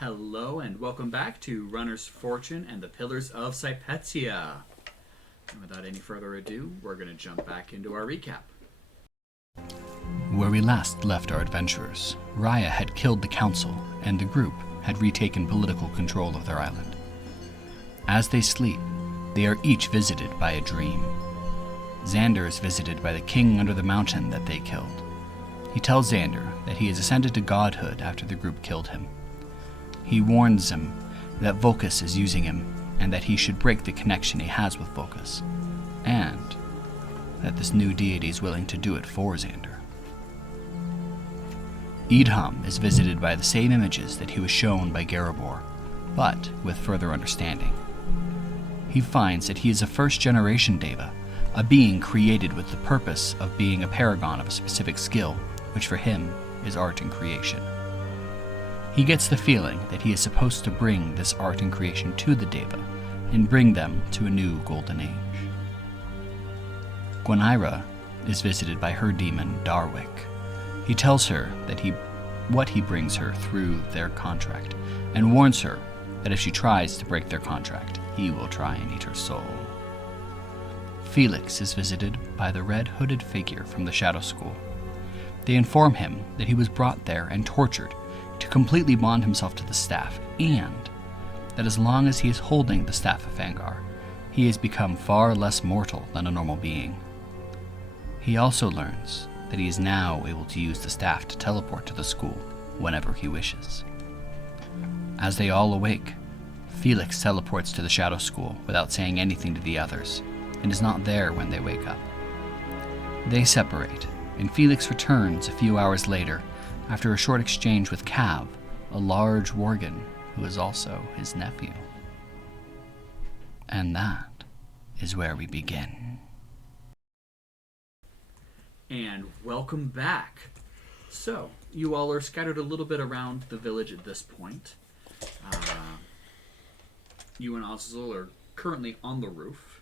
Hello and welcome back to Runner's Fortune and the Pillars of Sypetia. And without any further ado, we're going to jump back into our recap. Where we last left our adventurers, Raya had killed the council, and the group had retaken political control of their island. As they sleep, they are each visited by a dream. Xander is visited by the king under the mountain that they killed. He tells Xander that he has ascended to godhood after the group killed him. He warns him that Vulcus is using him, and that he should break the connection he has with Vulcus, and that this new deity is willing to do it for Xander. Idham is visited by the same images that he was shown by Garibor, but with further understanding. He finds that he is a first-generation Deva, a being created with the purpose of being a paragon of a specific skill, which for him is art and creation. He gets the feeling that he is supposed to bring this art and creation to the Deva, and bring them to a new golden age. Gwyneira is visited by her demon, Darwick. He tells her that what he brings her through their contract, and warns her that if she tries to break their contract, he will try and eat her soul. Felix is visited by the red-hooded figure from the Shadow School. They inform him that he was brought there and tortured to completely bond himself to the staff, and that as long as he is holding the Staff of Fangar, he has become far less mortal than a normal being. He also learns that he is now able to use the staff to teleport to the school whenever he wishes. As they all awake, Felix teleports to the Shadow School without saying anything to the others, and is not there when they wake up. They separate, and Felix returns a few hours later after a short exchange with Cav, a large worgen who is also his nephew. And that is where we begin. And welcome back. So, you all are scattered a little bit around the village at this point. You and Azazel are currently on the roof.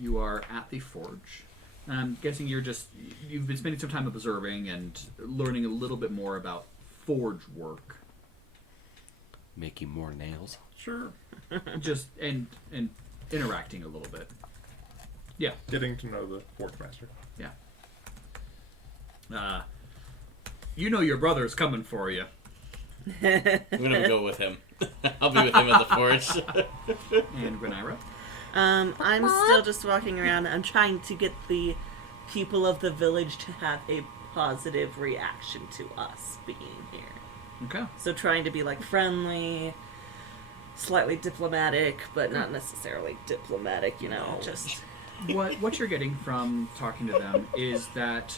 You are at the forge. And I'm guessing you've been spending some time observing and learning a little bit more about forge work. Making more nails. Sure. and interacting a little bit. Yeah. Getting to know the forge master. Yeah. You know your brother's coming for you. I'm gonna go with him. I'll be with him at the forge. And Gwyneira? I'm still just walking around. I'm trying to get the people of the village to have a positive reaction to us being here. Okay. So trying to be friendly, slightly diplomatic, but not necessarily diplomatic, just... What you're getting from talking to them is that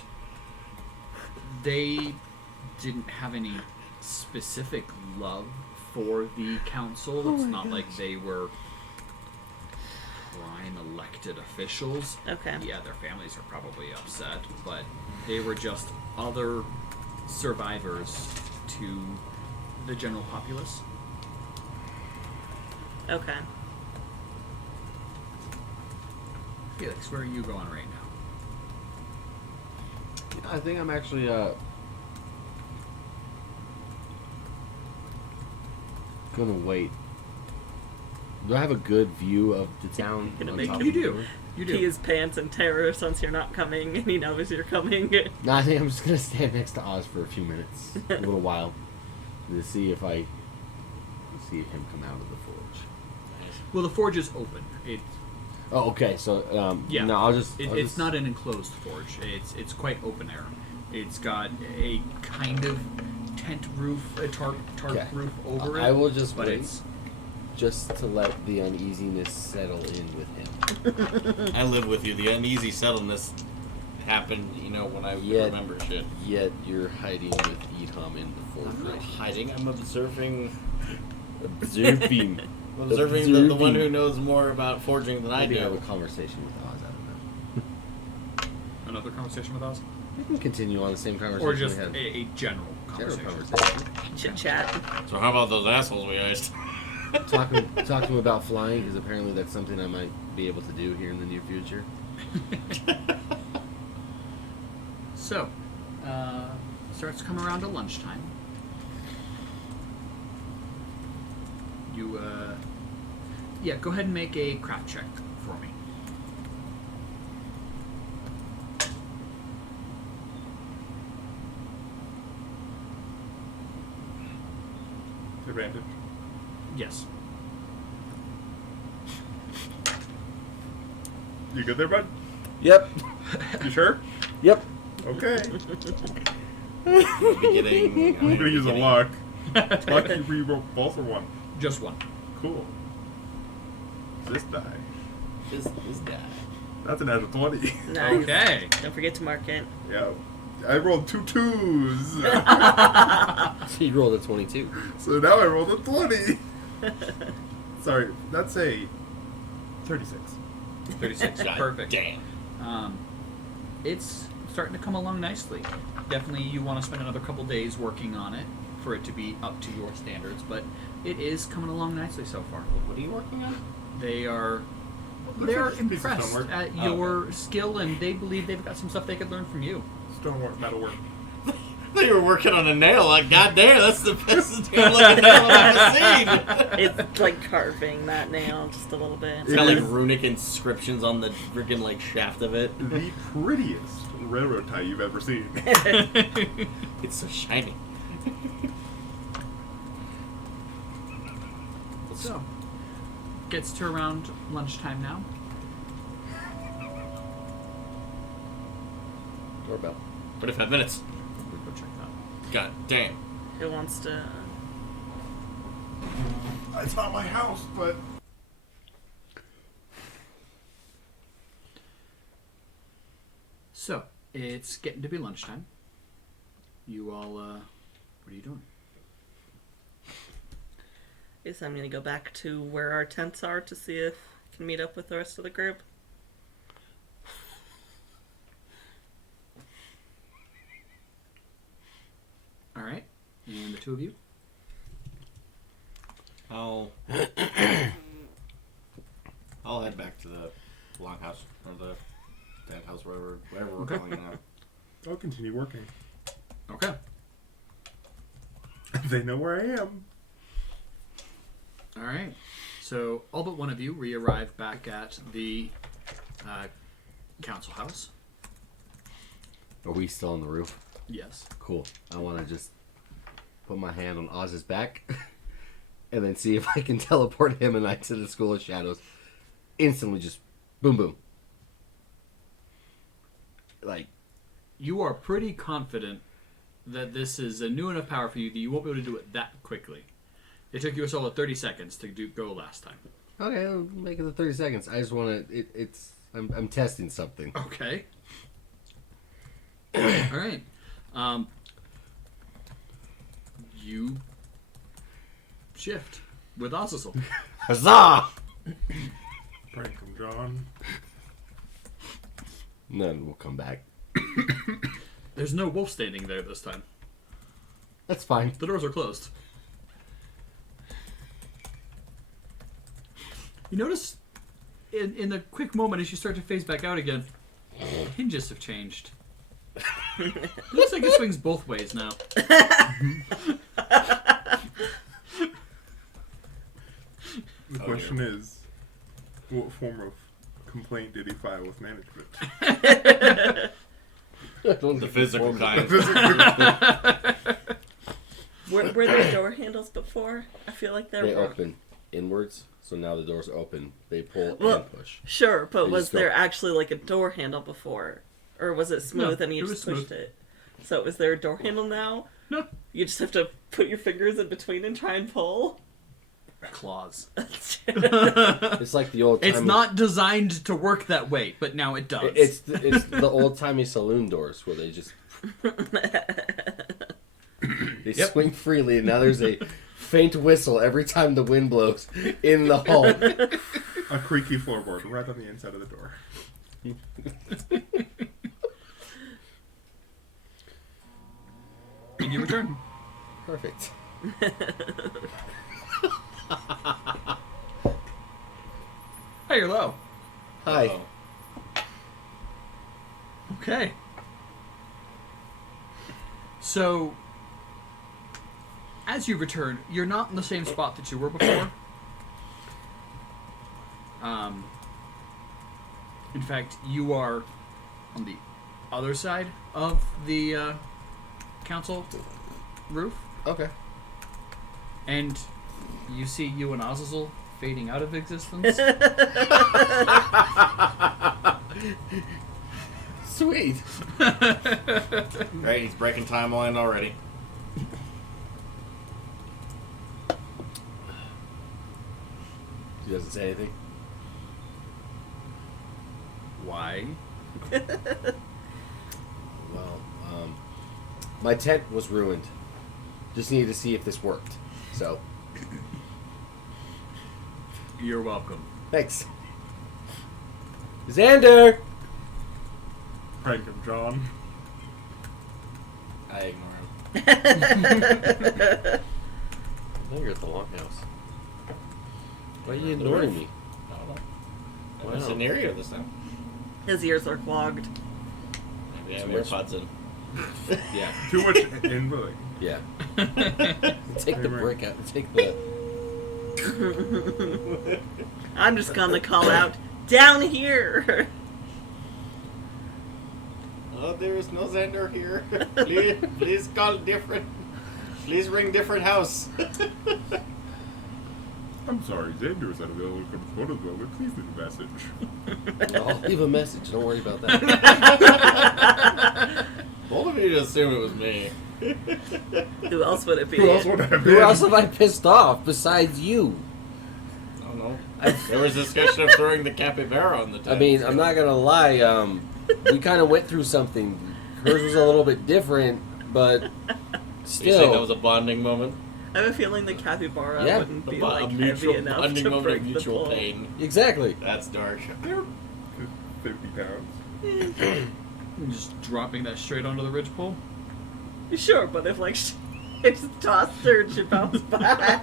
they didn't have any specific love for the council. It's not like they were prime elected officials. Okay. Yeah, their families are probably upset, but they were just other survivors to the general populace. Okay. Felix, where are you going right now? I think I'm actually gonna wait. Do I have a good view of the town? Gonna on make top him of the You do. roof? You do. Pee his pants in terror since you're not coming, and he knows you're coming. No, I think I'm just gonna stand next to Oz for a few minutes, a little while, to see him come out of the forge. Well, the forge is open. Oh, okay. So, Yeah. No, It's just... not an enclosed forge. It's quite open air. It's got a kind of tent roof, a tarp Okay. roof over it. I will just but wait, it's just to let the uneasiness settle in with him. I live with you. The uneasy settledness happened, when I remember shit. Yet you're hiding with Idham in the forge. I'm not Right? hiding. I'm observing. Observing. Observing the one who knows more about forging than I Maybe have a do. conversation with Oz. I don't know. another conversation with us, We can continue on the same conversation or just we had. a general General conversation. conversation. Chit chat. So how about those assholes we iced? Talk to him about flying, because apparently that's something I might be able to do here in the near future. So, starts to come around to lunchtime. you, yeah, go ahead and make a craft check for me. Advantage. Yes. You good there, bud? Yep. You sure? Yep. Okay. Beginning. I'm gonna use a luck. Luck, you reroll both or one? Just one. Cool. This die. This guy. That's an out of 20. Nice. Okay. Don't forget to mark it. Yeah. I rolled 2 2s. So you rolled a 22. So now I rolled a 20. Sorry, that's a 36. 36. God Perfect. Damn. It's starting to come along nicely. Definitely you want to spend another couple days working on it for it to be up to your standards, but it is coming along nicely so far. What are you working on? They're like some piece of impressed stonework. at your skill, and they believe they've got some stuff they could learn from you. Stonework, metalwork. I thought you were working on a nail. Like, goddamn, that's the best damn looking nail I've ever seen. It's like carving that nail just a little bit. It's got like runic inscriptions on the freaking like shaft of it. The prettiest railroad tie you've ever seen. It's so shiny. So, gets to around lunchtime now. Doorbell. 25 minutes. We'll go check that. God damn. Who wants to... It's not my house, but... So, it's getting to be lunchtime. You all, what are you doing? Guess I'm gonna go back to where our tents are to see if I can meet up with the rest of the group. Alright. And the two of you? I'll head back to the longhouse or the tent house, whatever we're Okay. calling it now. I'll continue working. Okay. They know where I am. Alright. So, all but one of you re-arrive back at the council house. Are we still on the roof? Yes. Cool. I want to just put my hand on Oz's back and then see if I can teleport him and I to the School of Shadows. Instantly just boom, boom. Like, You are pretty confident that this is a new enough power for you that you won't be able to do it that quickly. It took you a solid 30 seconds to go last time. okay, I'll make it the 30 seconds. I just want to, I'm testing something. Okay. Alright. You shift with Azazel. Huzzah! Prank him, John. None will come back. There's no wolf standing there this time. That's fine. The doors are closed. You notice in the quick moment as you start to phase back out again, hinges have changed. Looks like it swings both ways now. The question is, what form of complaint did he file with management? The physical kind. Were there door handles before? I feel like there They were. open inwards, so now the doors open. They pull Well, and push. Sure, but They was just go- there actually like a door handle before? Or was it smooth No, and you it just was pushed smooth. it? So is there a door handle now? No. You just have to put your fingers in between and try and pull? Claws. It's like the old. It's not designed to work that way, but now it does. It's the old timey saloon doors where they just they Yep. swing freely, and now there's a faint whistle every time the wind blows in the hall. A creaky floorboard right on the inside of the door. And you return. Perfect. Hey, you're low. Hi. Uh-oh. Okay. So, as you return, you're not in the same spot that you were before. In fact, you are on the other side of the council roof, Okay. and you see you and Azazel fading out of existence. Sweet. Right, he's breaking timeline already. He doesn't say anything. Why? Well, my tent was ruined. Just needed to see if this worked. So, You're welcome. thanks. Xander! Prank him, John. I ignore him. I know you're at the longhouse. Why are you The ignoring roof. me? I don't know. I Wow. went to near you this time. His ears are clogged. Maybe I have Too much. AirPods in. Yeah. Too much input. Yeah. Take the brick out. Take the... I'm just gonna call out, down here! Oh, there is no Xander here. Please call different. Please ring different house. I'm sorry, Xander is unavailable to come to photos moment. Please leave a message. I'll leave a message. Don't worry about that. Both of you just assume it was me. Who else would it be? Who else would it have Who been? else have I pissed off besides you? I don't know. There was discussion of throwing the capybara on the tent. I mean, I'm not gonna lie. We kind of went through something. Hers was a little bit different, but So you think that was still. a bonding moment? I have a feeling the capybara Yeah. wouldn't be A like mutual heavy enough bonding to moment break of the mutual pull. pain. Exactly. That's dark. They're 50 pounds. Just dropping that straight onto the ridgepole. Sure, but if like it's tossed her and she bounced back,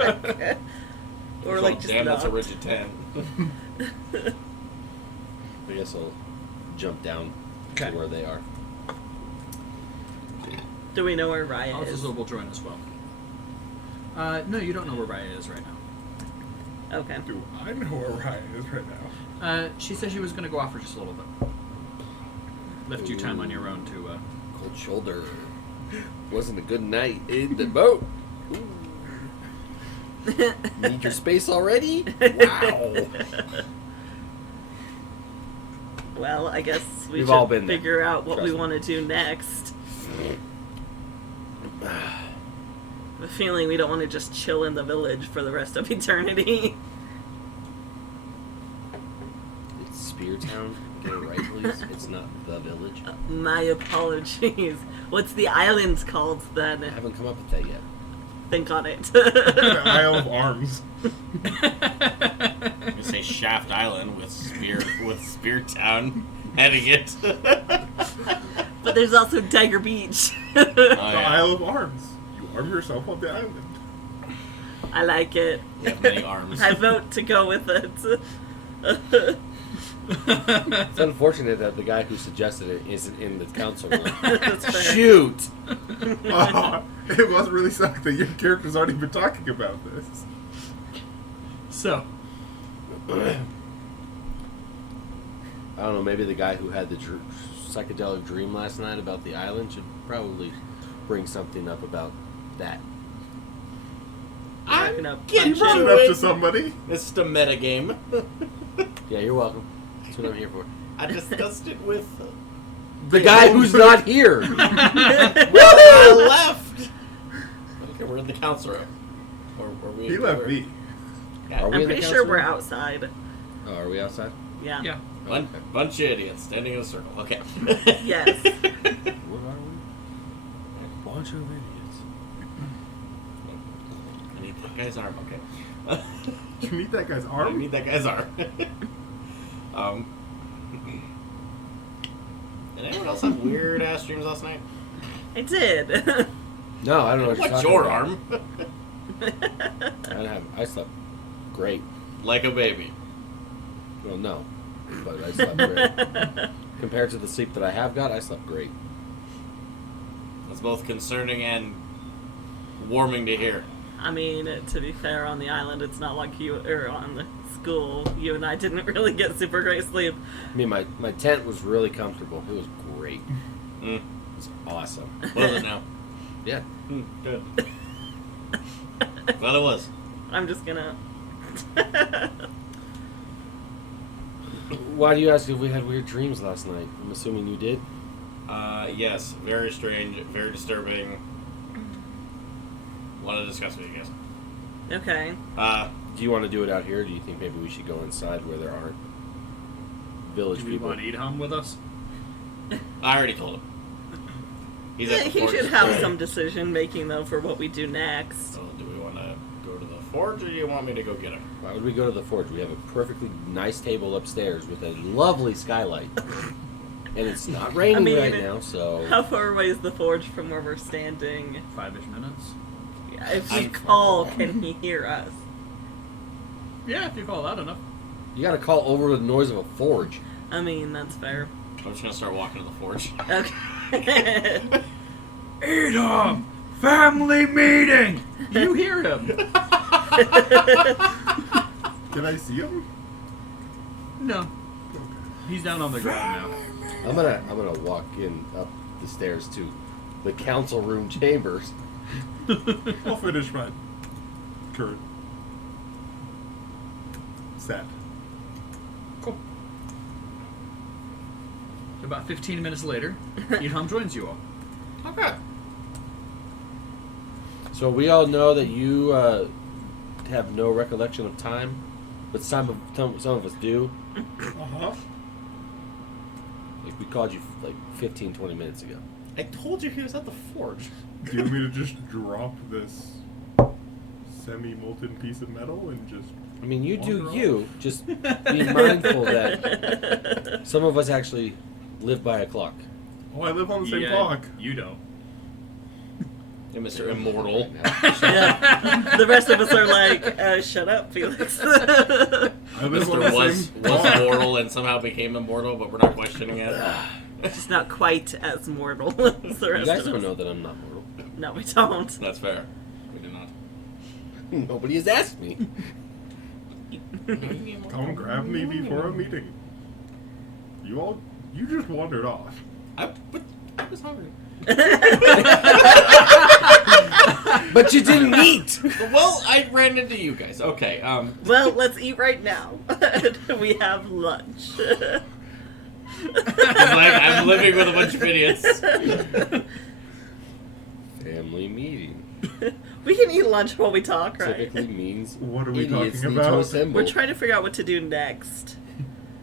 or So, like just damn, that's a knocked. rigid 10. I guess I'll jump down Okay. to where they are. Do we know where Raya is? Azazel will join as well. No, you don't know where Raya is right now. Okay. Do I know where Ryan is right now? She said she was going to go off for just a little bit. Left you time on your own to... Cold shoulder. Wasn't a good night in the boat. Ooh. Need your space already? Wow. Well, I guess we We've should all been there. figure out what Trust we me. want to do next. The feeling we don't want to just chill in the village for the rest of eternity. It's Spear Town. Get it right, please. It's not the village. My apologies. What's the island called I then? haven't come up with that yet. Think on it. The Isle of Arms. You say Shaft Island with Spear Town heading it. But there's also Tiger Beach. Oh, The yeah. Isle of Arms. You arm yourself on the island. I like it. You have many arms. I vote to go with it. It's unfortunate that the guy who suggested it isn't in the council room. That's fair. Shoot! Oh, it must really suck that your character's already been talking about this. So, I don't know, maybe the guy who had the psychedelic dream last night about the island should probably bring something up about that. I'm gonna Get You punch brought him. it up to somebody. This is a metagame. Yeah, you're welcome. That's what I'm here for. I discussed it with... The guy who's not here! I left! Okay, we're in the council room. Or we? He left me. Yeah, Are we I'm in the pretty council sure we're room? outside. Oh, are we outside? Yeah. yeah. bunch of idiots standing in a circle. Okay. Yes. What are we? A bunch of idiots. I need that guy's arm. Okay. You need that guy's I arm? need that guy's arm. Did anyone else have weird ass dreams last night? I did. No, I don't know what you're What's talking your about. arm? I slept great. Like a baby. Well, no. But I slept great. Compared to the sleep that I have got, I slept great. It's both concerning and warming to hear. I mean, to be fair, on the island, it's not like you, or on the school, you and I didn't really get super great sleep. I mean, my tent was really comfortable. It was great. It was awesome. What is it now? Yeah. Good. Glad it was. I'm just gonna... Why do you ask if we had weird dreams last night? I'm assuming you did. Yes. Very strange. Very disturbing. Want to discuss with you guys. Okay. Do you want to do it out here, or do you think maybe we should go inside where there aren't village Do we people? want Edom with us? I already told him. He's at the He forge. should have some decision making, though, for what we do next. So, do we want to go to the forge, or do you want me to go get him? Why would we go to the forge? We have a perfectly nice table upstairs with a lovely skylight. And it's not raining right now, so... How far away is the forge from where we're standing? 5-ish minutes. If we call, can he hear us? Yeah, if you call loud enough. You gotta call over the noise of a forge. I mean, that's fair. I'm just gonna start walking to the forge. Okay. Edom! Family meeting! You hear him. Did I see him? No. He's down on the ground now. I'm gonna walk in up the stairs to the council room chambers. I'll finish my current set. Cool. About 15 minutes later, Edom joins you all. Okay. So we all know that you have no recollection of time, but some of us do. Uh-huh. Like we called you like 15, 20 minutes ago. I told you he was at the forge. Do you want me to just drop this semi-molten piece of metal and just... I mean, you do Wander you. Just be mindful that some of us actually live by a clock. Oh, I live on the same clock. You don't. And Mr. Immortal. Yeah. The rest of us are like, shut up, Felix. I live on Mr. the was same clock. mortal and somehow became immortal, but we're not questioning it. Just not quite as mortal as the You rest guys of don't us. know that I'm not mortal. No, we don't. That's fair. We do not. Nobody has asked me. Come grab me before a meeting. You just wandered off. I was hungry. But you didn't eat! Well, I ran into you guys. Okay, Well, let's eat right now. We have lunch. I'm living with a bunch of idiots. Family meeting. We can eat lunch while we talk, right? Typically means What are we idiots talking need to about? assemble. We're trying to figure out what to do next.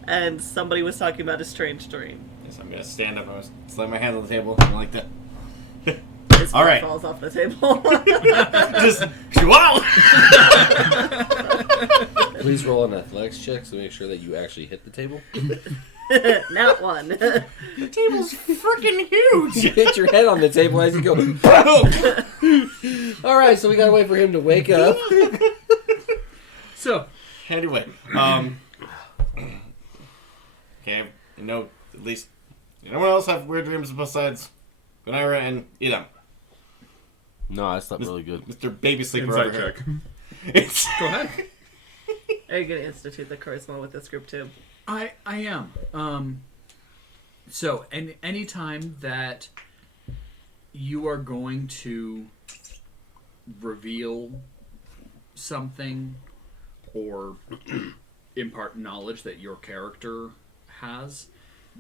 And somebody was talking about a strange dream. Yes, I'm gonna stand up. I'm gonna slam my hand on the table like that. His All phone right. falls off the table. Just wow. Please roll an athletics check to make sure that you actually hit the table. Not one. The table's freaking huge. You hit your head on the table as you go. Alright, so we gotta wait for him to wake up. So, Anyway, okay, you know, at least anyone else have weird dreams besides Gwyneira and Edom? No, that's not really good. Mr. Baby Sleeper Insight over here. check. It's go ahead. Are you going to institute the charisma with this group too? I am. So, any time that you are going to reveal something or impart knowledge that your character has,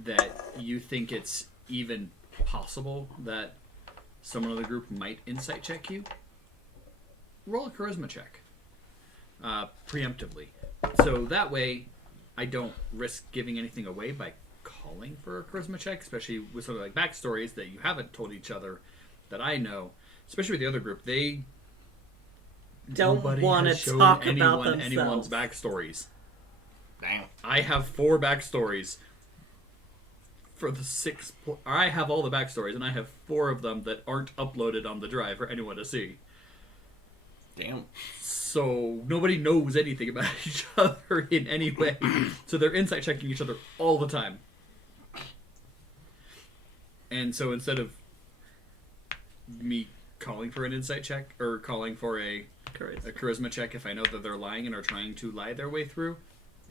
that you think it's even possible that someone in the group might insight check you, roll a charisma check. Preemptively. So that way, I don't risk giving anything away by calling for a charisma check, especially with sort of like backstories that you haven't told each other that I know. Especially with the other group, they Don't nobody want to has shown talk anyone about themselves. anyone's backstories. damn. I have 4 backstories for the 6. I have all the backstories, and I have 4 of them that aren't uploaded on the drive for anyone to see. Damn. So nobody knows anything about each other in any way. So they're insight checking each other all the time. And so instead of me calling for an insight check or calling for a charisma check if I know that they're lying and are trying to lie their way through.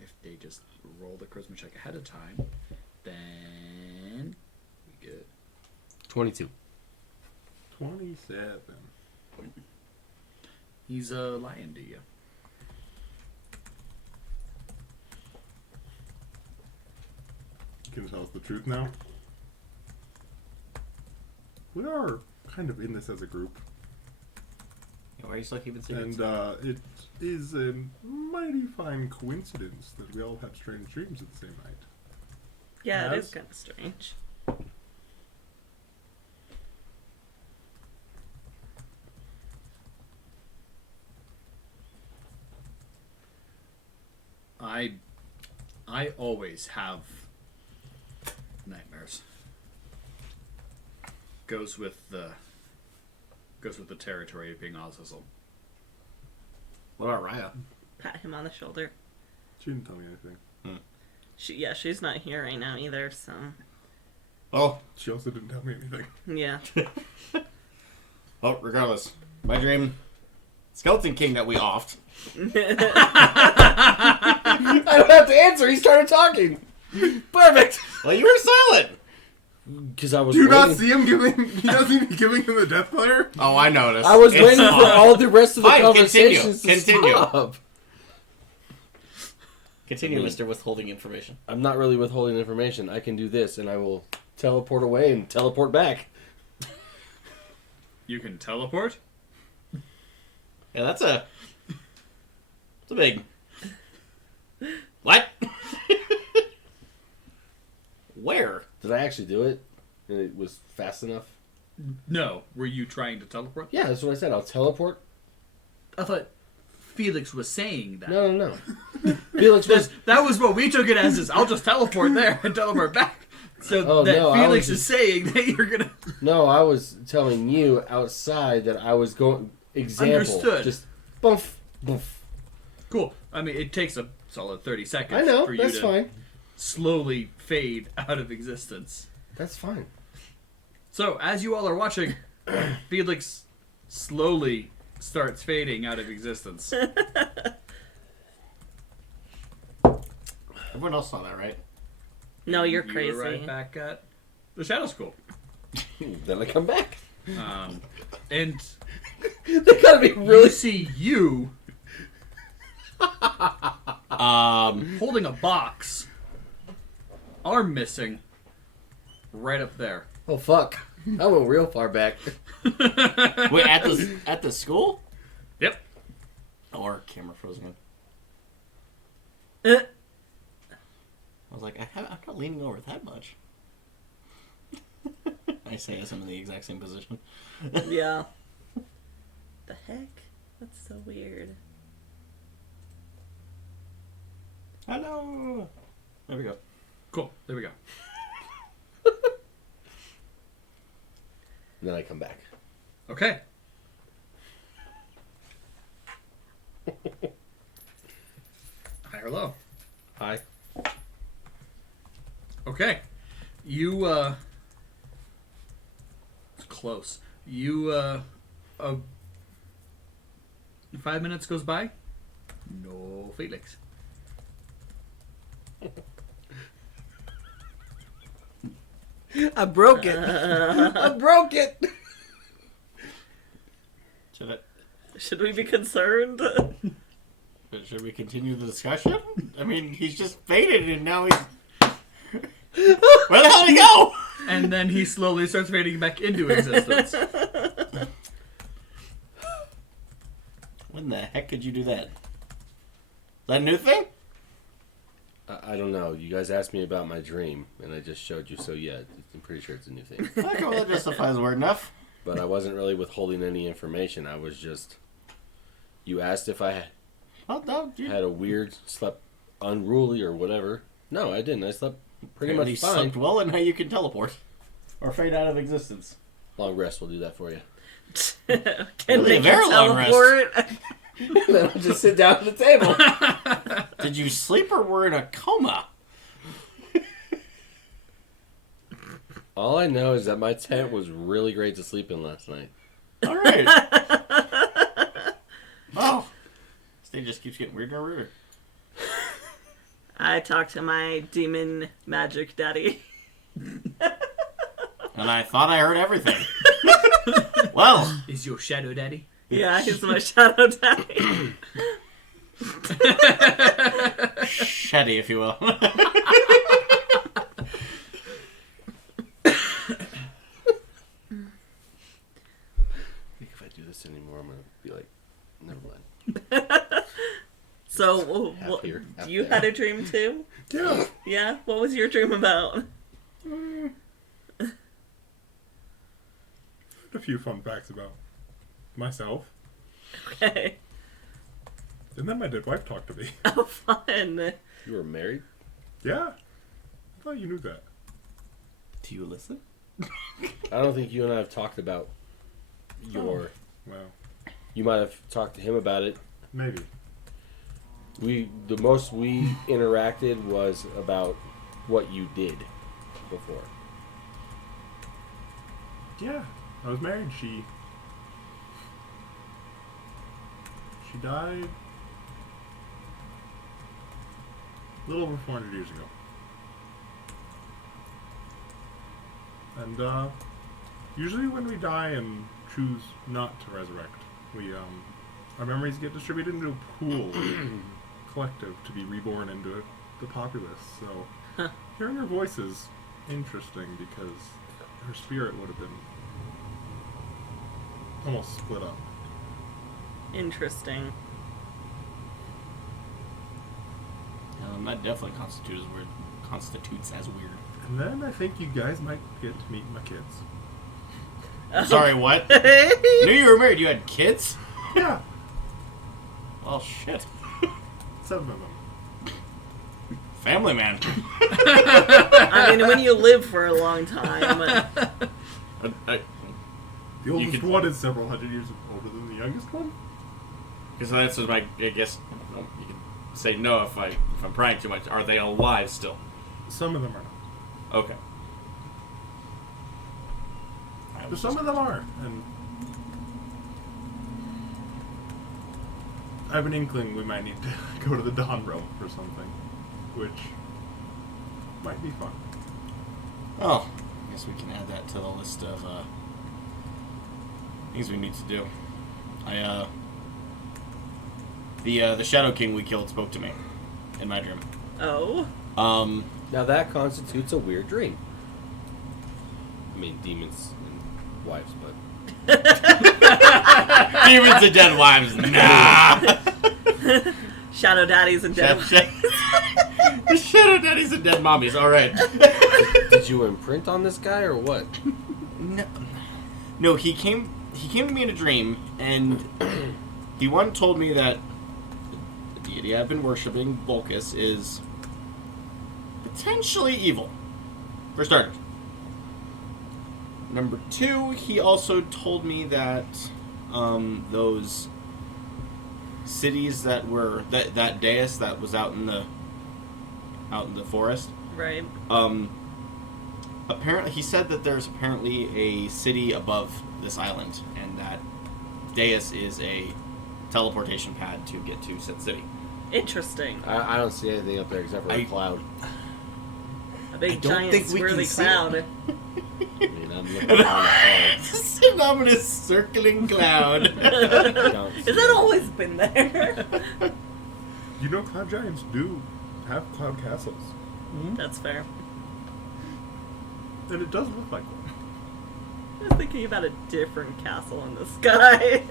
If they just roll the charisma check ahead of time, then we get 22. 27. he's lying to you. Can you tell us the truth now? We are kind of in this as a group. Why are you still keeping secrets? And it is a mighty fine coincidence that we all had strange dreams at the same night. Yeah, it Yes. is kind of strange. I always have nightmares. Goes with the territory of being Azazel. What about Raya? Pat him on the shoulder. She didn't tell me anything. She's not here right now either, so... Oh, She also didn't tell me anything. Yeah. well, regardless. My dream... Skeleton King that we offed. I don't have to answer. He started talking. Perfect. Well, you were silent. Because I was Do you waiting. not see him giving? He doesn't be giving him the death player. Oh, I noticed. I was It's waiting for all the rest of the Fine, conversations continue. to stop. Continue, Mr. Withholding Information. I'm not really withholding information. I can do this, and I will teleport away and teleport back. You can teleport? Yeah, that's a big... What? Where? Did I actually do it? And it was fast enough? No. Were you trying to teleport? Yeah, that's what I said. I'll teleport. I thought Felix was saying that. No. Felix was... That was what we took it as, is I'll just teleport there and teleport back. So Oh, that no, I Felix was is saying that you're gonna... No, I was telling you outside that I was going... Example. Understood. Just bump, bump. Cool. I mean, it takes a solid 30 seconds I know, for you that's to fine. slowly fade out of existence. That's fine. So, as you all are watching, Felix slowly starts fading out of existence. Everyone else saw that, right? No, you're You crazy. were right back at the Shadow School. Then I come back. And They gotta be you really... see you holding a box, arm missing, right up there. Oh, fuck. I went real far back. Wait, at the school? Yep. Oh, our camera froze again. Uh, I was like, I'm not leaning over that much. I say as I'm in the exact same position. yeah. The heck? That's so weird. Hello. There we go. Cool. There we go. And then I come back. Okay. High or low? Hi. Okay. You, it's close. You, 5 minutes goes by. No Felix. I broke it. I broke it. Should Should we be concerned? we continue the discussion? I mean, he's just faded and now he's... Where the hell did he go? And then he slowly starts fading back into existence. When the heck could you do that? Is that a new thing? I don't know. You guys asked me about my dream, and I just showed you, so yeah, I'm pretty sure it's a new thing. Okay, well, that justifies word enough. But I wasn't really withholding any information. I was just... You asked if I Well, no, had a weird, slept unruly or whatever. No, I didn't. I slept pretty Apparently much you fine. slept well and now you can teleport. Or fade out of existence. Long rest will do that for you. Can Really they a very long rest. teleport? Then I'll just sit down at the table. Did you sleep or were in a coma? All I know is that my tent was really great to sleep in last night. All right. Oh, this thing just keeps getting weirder and weirder. I talked to my demon magic daddy. And I thought I heard everything. Well, Is your shadow daddy? Yeah, he's my shadow daddy. Shetty, if you will. I think if I do this anymore, I'm gonna be like, never mind. So, Half here, half you there. had a dream too? Yeah. Yeah? What was your dream about? A few fun facts about myself. Okay. And then my dead wife talked to me. Oh, fun. You were married? Yeah. I thought you knew that. Do you listen? I don't think you and I have talked about your... Well, You might have talked to him about it. maybe. The most we interacted was about what you did before. Yeah. I was married. She died a little over 400 years ago. And usually when we die and choose not to resurrect, we our memories get distributed into a pool, collective, to be reborn into the populace. So hearing her voice is interesting because her spirit would have been almost split up. Interesting. That definitely constitutes as weird. And then I think you guys might get to meet my kids. Sorry, what? I knew you were married. You had kids? Yeah, Well, shit. 7 of them. Family man. I mean, when you live for a long time. The oldest could- one is several hundred years older than the youngest one. Because that's my, I guess, well, you can say no if I'm prying too much. Are they alive still? Some of them are not. Okay. But some of them are, and I have an inkling we might need to go to the Dawn Realm for something, which might be fun. Oh, I guess we can add that to the list of things we need to do. The Shadow King we killed spoke to me in my dream. Oh. Now that constitutes a weird dream. I mean, demons and wives, but... Demons and dead wives, nah. Shadow daddies and dead. Shadow daddies and dead mommies. All right. Did you imprint on this guy, or what? No. He came to me in a dream, and he told me that the deity I've been worshiping, Vulcus, is potentially evil. For starters. Number 2, he also told me that those cities that were that dais that was out in the forest. Right. Apparently, he said that there's apparently a city above this island, and that dais is a teleportation pad to get to said city. Interesting. I don't see anything up there except for a cloud. A big don't giant think we can swirly see it. cloud. I mean, I'm looking on the cloud. It's an ominous circling cloud. Has that always been there? You know, cloud giants do have cloud castles, That's fair. and it does look like one. I was thinking about a different castle in the sky.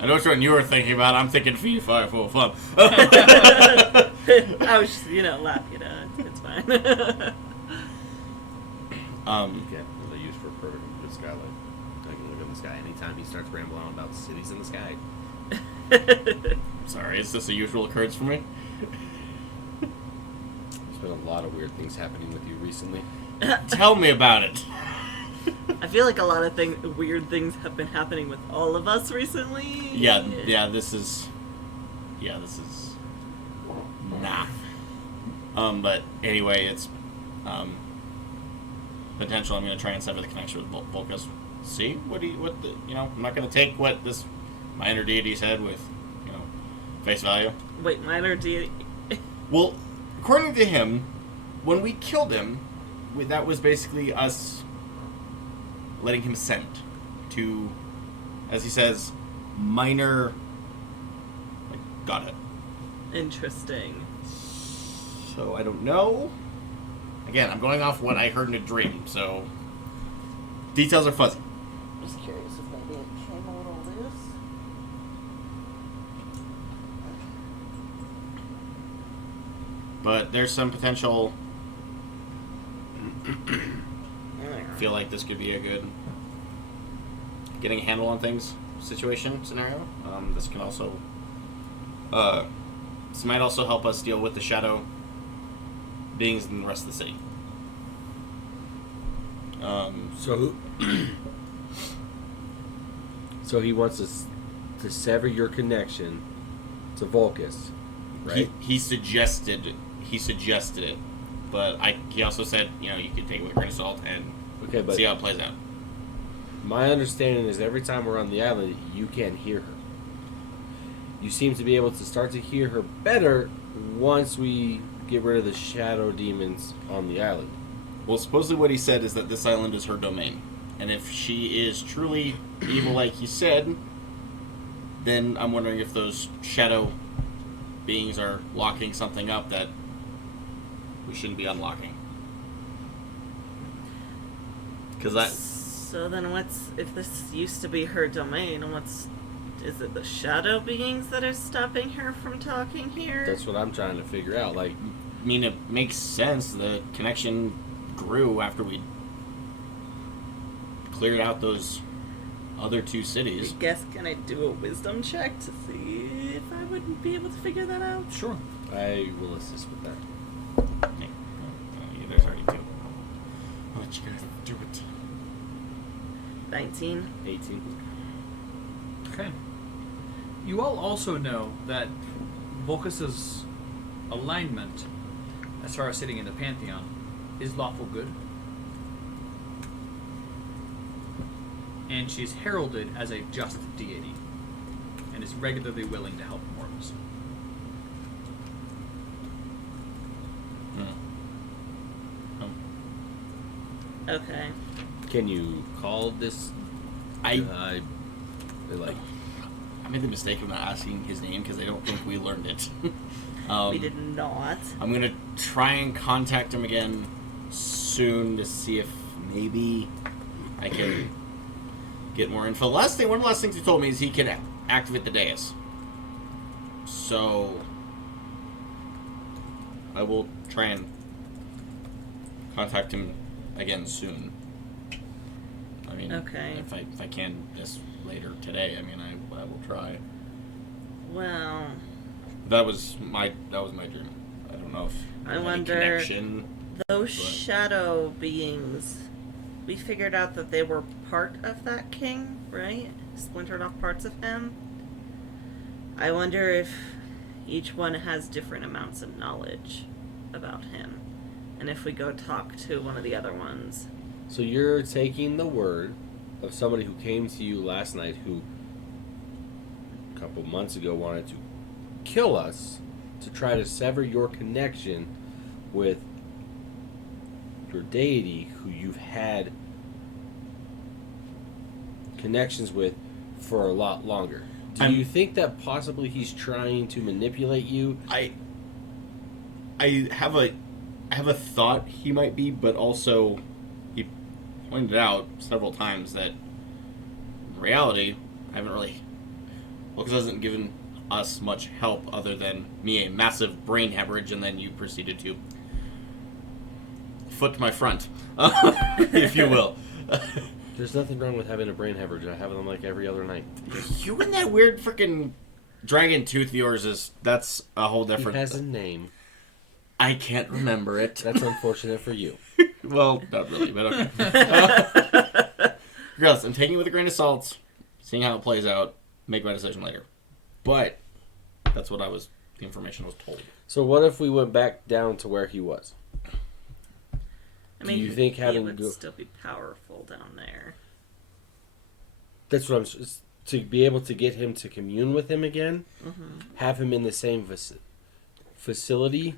I know which one you were thinking about. I'm thinking fee, fire, full of fun. I was just, laughing. It's fine. Yeah, they use for perfect good skylight. I can look at the sky anytime he starts rambling on about cities in the sky. Sorry, is this a usual occurrence for me? There's been a lot of weird things happening with you recently. Tell me about it. I feel like a lot of weird things have been happening with all of us recently. Yeah, this is nah. But anyway, it's potential. I'm gonna try and sever the connection with Vulcus see what I'm not going to take what this minor deity said with, face value. Wait, minor deity? Well, according to him, when we killed him, that was basically us letting him send to, as he says, minor. Got it. Interesting. So I don't know. Again, I'm going off what I heard in a dream, so details are fuzzy. Just curious if maybe it came a little loose. But there's some potential. I feel like this could be a good getting a handle on things situation scenario. This can also this might also help us deal with the shadow beings in the rest of the city. So he wants us to sever your connection to Vulcus, right? He suggested it, but he also said you could take it with a grain of salt and see how it plays out. My understanding is every time we're on the island, you can't hear her. You seem to be able to start to hear her better once we get rid of the shadow demons on the island. Well, supposedly what he said is that this island is her domain. And if she is truly evil like he said, then I'm wondering if those shadow beings are locking something up that we shouldn't be unlocking. So then if this used to be her domain, is it the shadow beings that are stopping her from talking here? That's what I'm trying to figure out. Like, I mean, it makes sense. The connection grew after we cleared out those other two cities. I guess, can I do a wisdom check to see if I would be able to figure that out? Sure. I will assist with that. Yeah, there's already two. I'll let you guys do it. 19. 18. Okay. You all also know that Vulcus's alignment, as far as sitting in the Pantheon, is lawful good. And she's heralded as a just deity, and is regularly willing to help mortals. Okay. Can you call this? I made the mistake of not asking his name because I don't think we learned it. We did not. I'm going to try and contact him again soon to see if maybe I can get more info. One of the last things he told me is he can activate the dais. So I will try and contact him again soon. I mean, okay. If I can this later today, I mean, I will try. Well, that was my dream. I don't know if I there's any wonder, connection. those shadow beings, we figured out that they were part of that king, right? Splintered off parts of him. I wonder if each one has different amounts of knowledge about him. And if we go talk to one of the other ones. So you're taking the word of somebody who came to you last night who a couple months ago wanted to kill us to try to sever your connection with your deity who you've had connections with for a lot longer. Do you think that possibly he's trying to manipulate you? I have a thought he might be, but also he pointed out several times that in reality, I haven't really... Lucas hasn't given us much help other than me a massive brain hemorrhage, and then you proceeded to foot my front, if you will. There's nothing wrong with having a brain hemorrhage. I have them like every other night. You and that weird freaking dragon tooth of yours that's a whole different... It has a name. I can't remember it. That's unfortunate for you. Well, not really, but okay. Regardless, I'm taking it with a grain of salt, seeing how it plays out, make my decision later. But that's what the information was told. So what if we went back down to where he was? I mean, Do you think he having would go... still be powerful down there. That's what to be able to get him to commune with him again, have him in the same facility.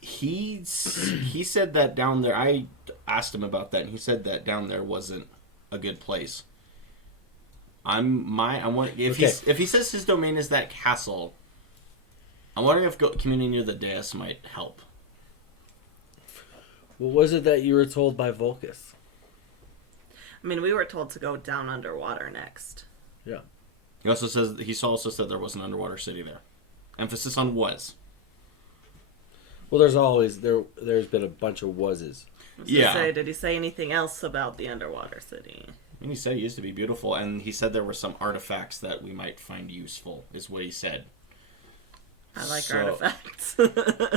He said that down there. I asked him about that, and he said that down there wasn't a good place. If he says his domain is that castle, I'm wondering if communing near the dais might help. What was it that you were told by Vulcus? I mean, we were told to go down underwater next. Yeah. He also said there was an underwater city there. Emphasis on was. Well, there's been a bunch of wases. Yeah. Did he say anything else about the underwater city? I mean, he said it used to be beautiful, and he said there were some artifacts that we might find useful, is what he said. I like artifacts.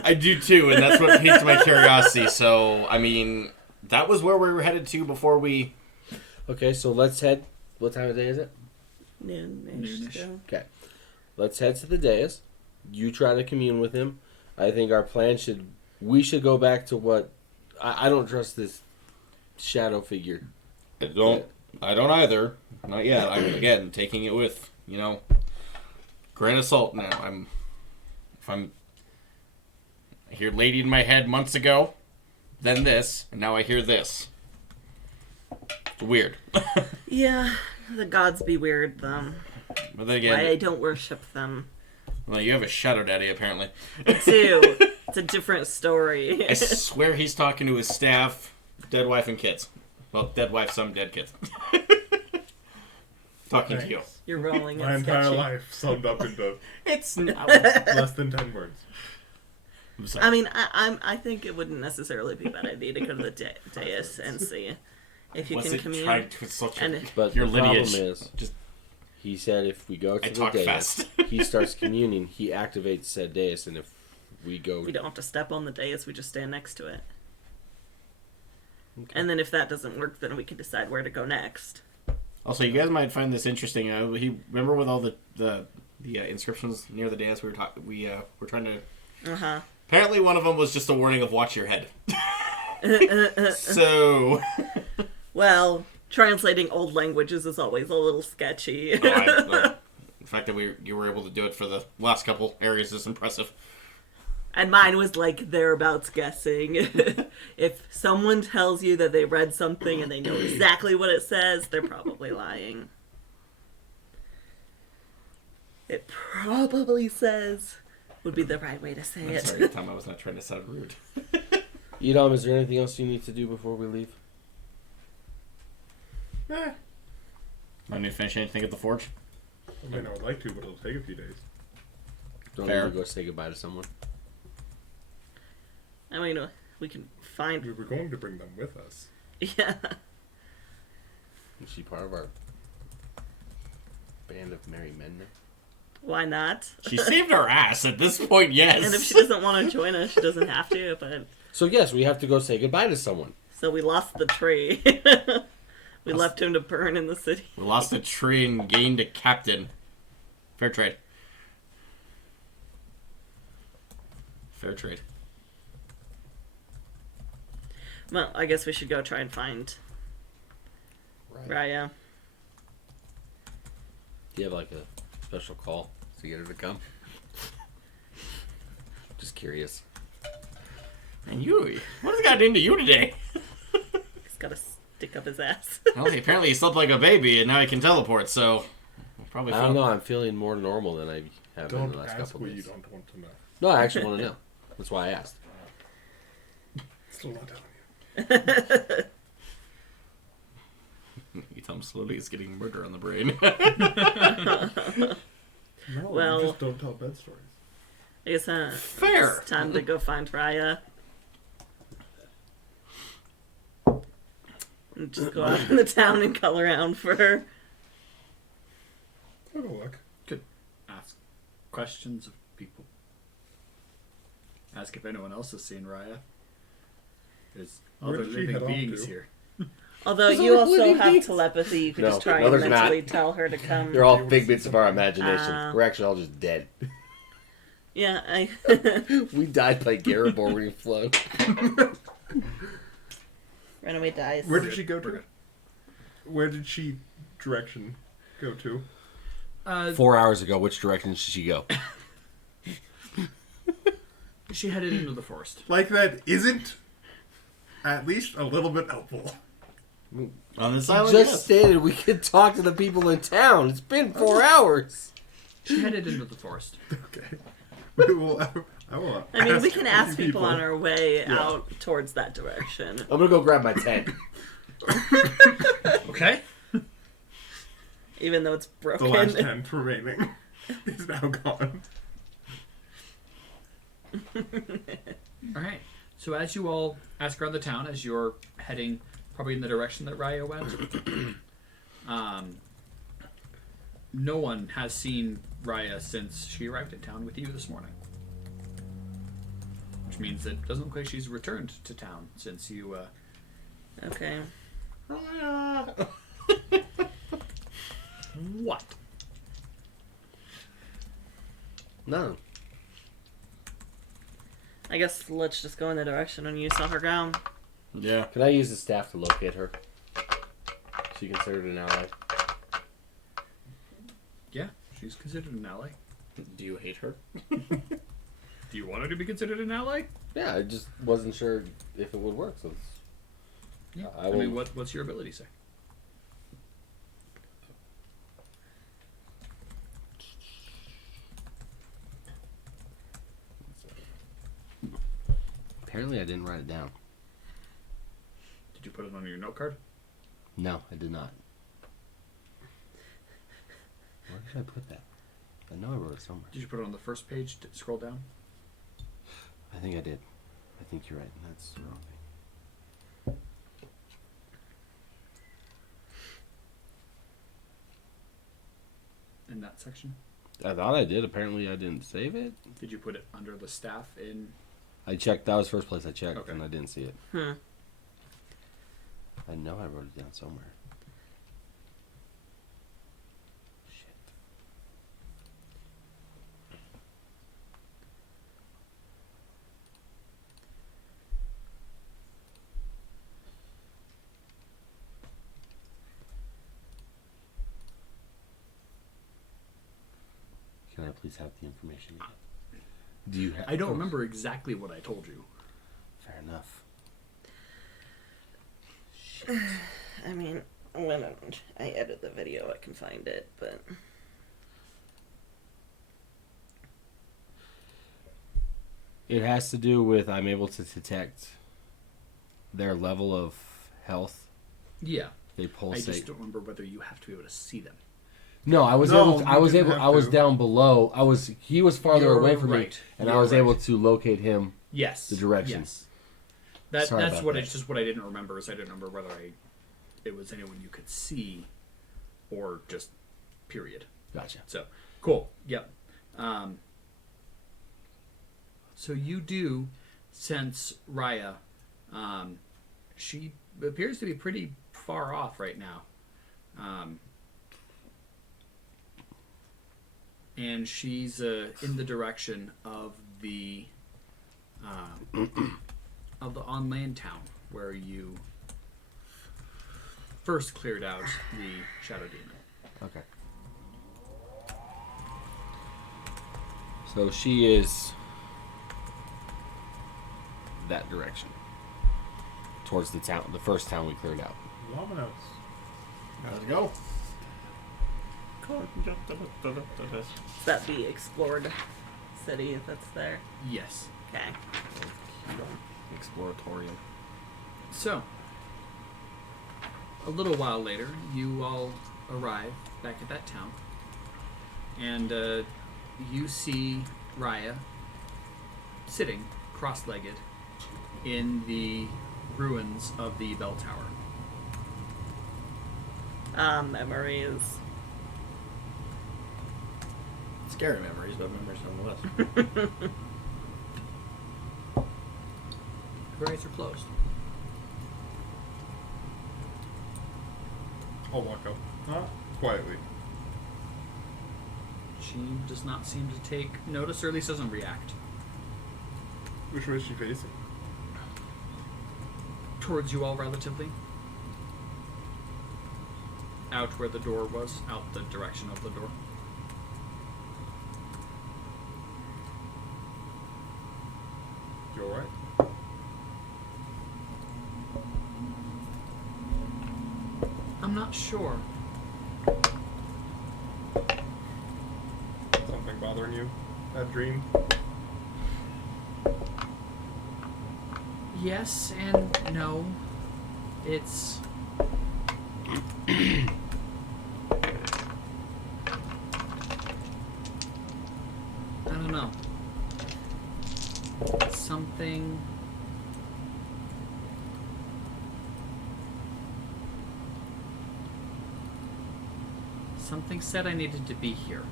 I do too, and that's what piqued my curiosity. So, I mean, that was where we were headed to before we... Okay, so let's head... What time of day is it? Noonish. Okay. Let's head to the dais. You try to commune with him. I think our plan we should go back to what... I don't trust this shadow figure. I don't either. Not yet. I'm, again, taking it with, grain of salt now. I hear lady in my head months ago, then this, and now I hear this. It's weird. Yeah, the gods be weird, though. But then again... I don't worship them. Well, you have a shadow daddy, apparently. I do. It's a different story. I swear he's talking to his staff, dead wife, and kids. Well, dead wife, some dead kids. Talking to you. You're rolling. My entire life summed up into It's not... less than 10 words. I'm sorry. I mean, I think it wouldn't necessarily be a bad idea to go to the dais and see if you can commune. But your the problem lineage. is, Just he said if we go to I the talk dais, fast. he starts communing, he activates said dais, and if we go... We don't have to step on the dais, we just stand next to it. Okay. And then if that doesn't work, then we can decide where to go next. Also, you guys might find this interesting. Remember with all the inscriptions near the dais we were trying to... Uh-huh. Apparently one of them was just a warning of watch your head. So... Well, translating old languages is always a little sketchy. The fact that you were able to do it for the last couple areas is impressive. And mine was like thereabouts guessing. If someone tells you that they read something and they know exactly what it says, they're probably lying. It probably says would be the right way to say I'm it. sorry, Tom, I was not trying to sound rude. Edom, is there anything else you need to do before we leave? I need to finish anything at the forge. I mean, I would like to, but it'll take a few days. Don't Fair. need to go say goodbye to someone. I mean, we can find... We were going to bring them with us. Yeah. Is she part of our band of merry men now? Why not? She saved our ass at this point, yes. And if she doesn't want to join us, she doesn't have to, but... So yes, we have to go say goodbye to someone. So we lost the tree. We left him to burn in the city. We lost a tree and gained a captain. Fair trade. Fair trade. Well, I guess we should go try and find Raya. Do you have like a special call to get her to come? Just curious. And you, what has got into you today? He's got a stick up his ass. Well, apparently he slept like a baby and now he can teleport, so... Probably I don't know, I'm feeling more normal than I have in Don't the last ask couple what of you days. don't want to know. No, I actually want to know. That's why I asked. Still not telling you. You tell him slowly he's getting murder on the brain. No, Well- you just don't tell bed stories. I guess Fair. it's time to go find Raya. And just go out in the town and call around for her. Have a look. Could ask questions of people. Ask if anyone else has seen Raya. There's Where other did she living head off beings to? here. Although There's you other also living have beings. telepathy, you could No, just try no, and there's not. mentally tell her to come. They're all figments of our imagination. Ah. We're actually all just dead. Yeah, We died by Garibor when he flowed. Runaway dies. Where did she go We're to? good. Where did she direction? go to? 4 hours ago, which direction should she go? She headed into the forest. Like that isn't at least a little bit helpful. On this You island, just yes. stated we could talk to the people in town. It's been 4 hours. She headed into the forest. Okay. We will, I will. I mean, we ask can a ask few people on our way Yeah. out towards that direction. I'm gonna go grab my tent. Okay. Even though it's The broken. last tent remaining is now gone. All right. So as you all ask around the town, as you're heading probably in the direction that Raya went, no one has seen Raya since she arrived in town with you this morning. Which means it doesn't look like she's returned to town since you... Okay. What? No. I guess let's just go in the direction and you saw her go. Yeah. Can I use the staff to locate her? She considered an ally. Yeah, she's considered an ally. Do you hate her? Do you want her to be considered an ally? Yeah, I just wasn't sure if it would work. So it's, Yeah. I I mean, will- what's your ability say? apparently I didn't write it down. Did you put it on your note card? No, I did not. Where did I put that? I know I wrote it somewhere. Did you put it on the first page to scroll down? I think I did. I think you're right. That's the wrong thing. In that section? I thought I did. Apparently I didn't save it. Did you put it under the staff in... I checked. That was the first place I checked, Okay. and I didn't see it. I know I wrote it down somewhere. Shit. Can I please have the information again? Do you have? I don't remember exactly what I told you. Fair enough. I mean, when I edit the video, I can find it, but... It has to do with I'm able to detect their level of health. Yeah. They I pulsate. just don't remember whether you have to be able to see them. No, I was No, able. To, I you was didn't able. have I was to. down below. He was farther You're away from me, right. and I You're was right. able to locate him. Yes. The direction. Yes. Sorry That's about what that. it's just what I didn't remember is I didn't remember whether it was anyone you could see or just period. Gotcha. So cool. Yep. So you do sense Raya. She appears to be pretty far off right now. And she's in the direction of the on-land town where you first cleared out the Shadow Demon. Okay. So she is that direction, towards the town, the first town we cleared out. Luminous. Let's go. Is that the explored city that's there? Yes. Okay. Exploratorium. So, a little while later, you all arrive back at that town, and you see Raya sitting cross-legged in ruins of the bell tower. Memories. Scary memories, but memories nonetheless. Her eyes are closed. I'll walk up. Quietly. She does not seem to take notice, or at least doesn't react. Which way is she facing? Towards you all, relatively. out where the door was, out the direction of the door. You alright? I'm not sure. Something bothering you? That dream? Yes and no. It's... I don't know. Something... Something said I needed to be here.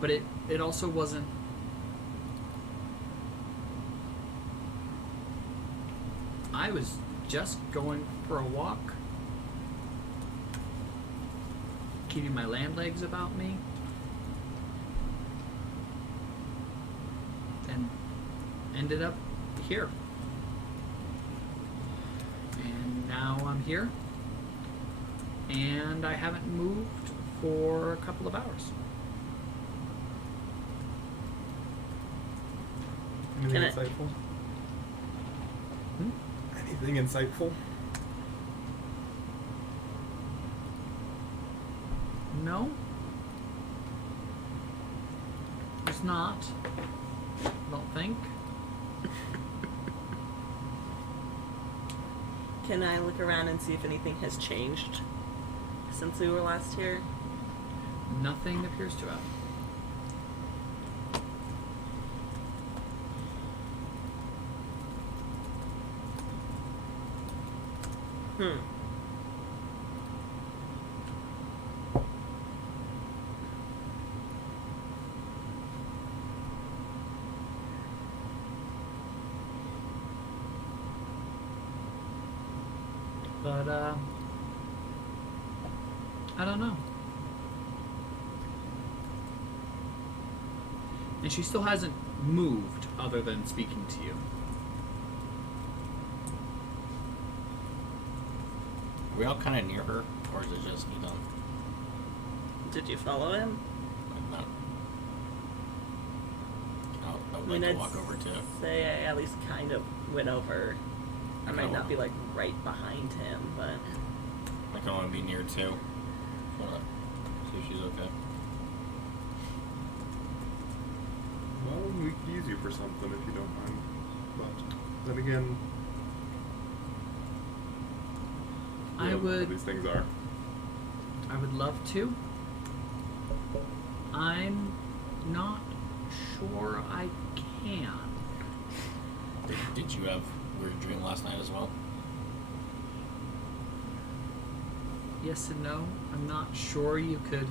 But it also wasn't... I was just going for a walk. Keeping my land legs about me. And ended up here. And now I'm here. And I haven't moved for a couple of hours. Anything Can I- insightful? Hmm? Anything insightful? No. There's not. I don't think. Can I look around and see if anything has changed since we were last here? Nothing appears to have. But, I don't know. And she still hasn't moved other than speaking to you. Are we all kind of near her, or is it just you know? Did you follow him? Like not. I would I mean, like to I'd walk over to. say I at least kind of went over. I might not be like right behind him, but Like I want to be near too. See if she's okay. Well, we could use you for something if you don't mind. But then again, we I don't know what would these things are. love to. I'm not sure I can. Did you have a weird dream last night as well? Yes and no. I'm not sure you could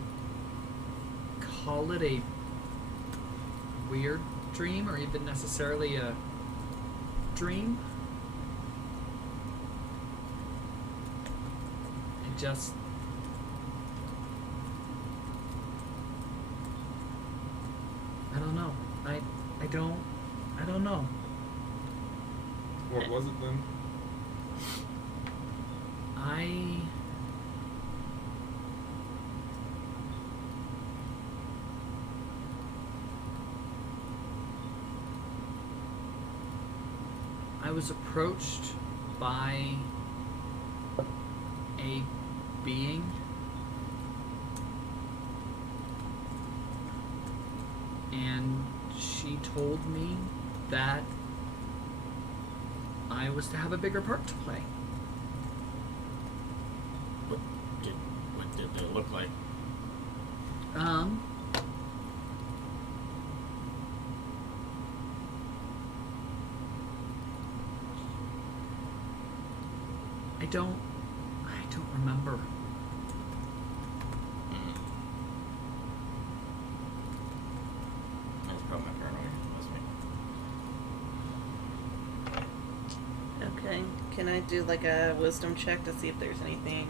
call it a weird dream or even necessarily a dream. It just... I don't know. I don't know. What was it then? I was approached by a being and she told me that I was to have a bigger part to play. What did it look like? I don't remember. That's probably my paranoia. That's me. okay. Can I do like a wisdom check to see if there's anything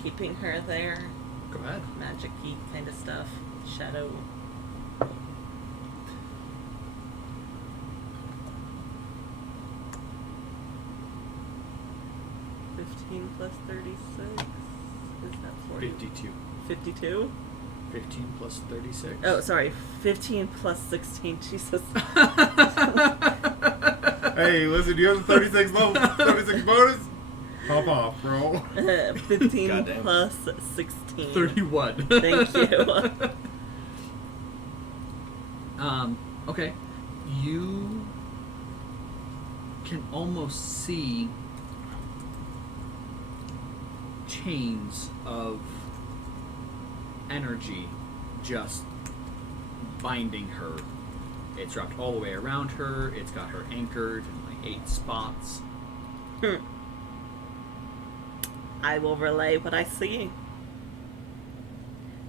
keeping her there? Go ahead. Magic-y kind of stuff. Shadow. 15 plus 36. Is that 40? 52. 52? 15 plus 36. Oh, sorry. 15 plus 16. Jesus. Hey, listen, do you have the 36 level, 36 bonus? Hop off, bro. 15 Goddamn. plus 16. 31. Thank you. Okay. You can almost see chains of energy just binding her. It's wrapped all the way around her. It's got her anchored in like 8 spots. I will relay what I see.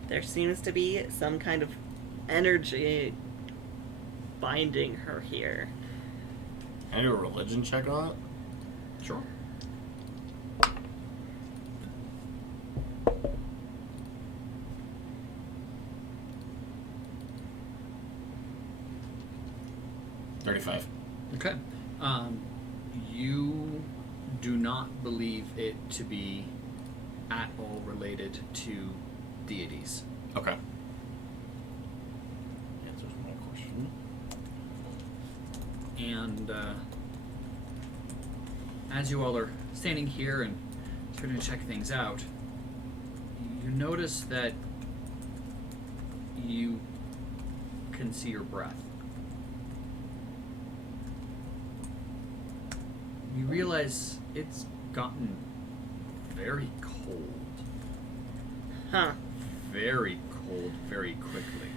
There seems to be some kind of energy binding her here. Can I do a religion check on it? Sure. $35. Okay. You do not believe it to be at all related to deities. Okay. Answers my question. And as you all are standing here and starting to check things out, you notice that you can see your breath. You realize it's gotten very cold. Huh. Very cold very quickly.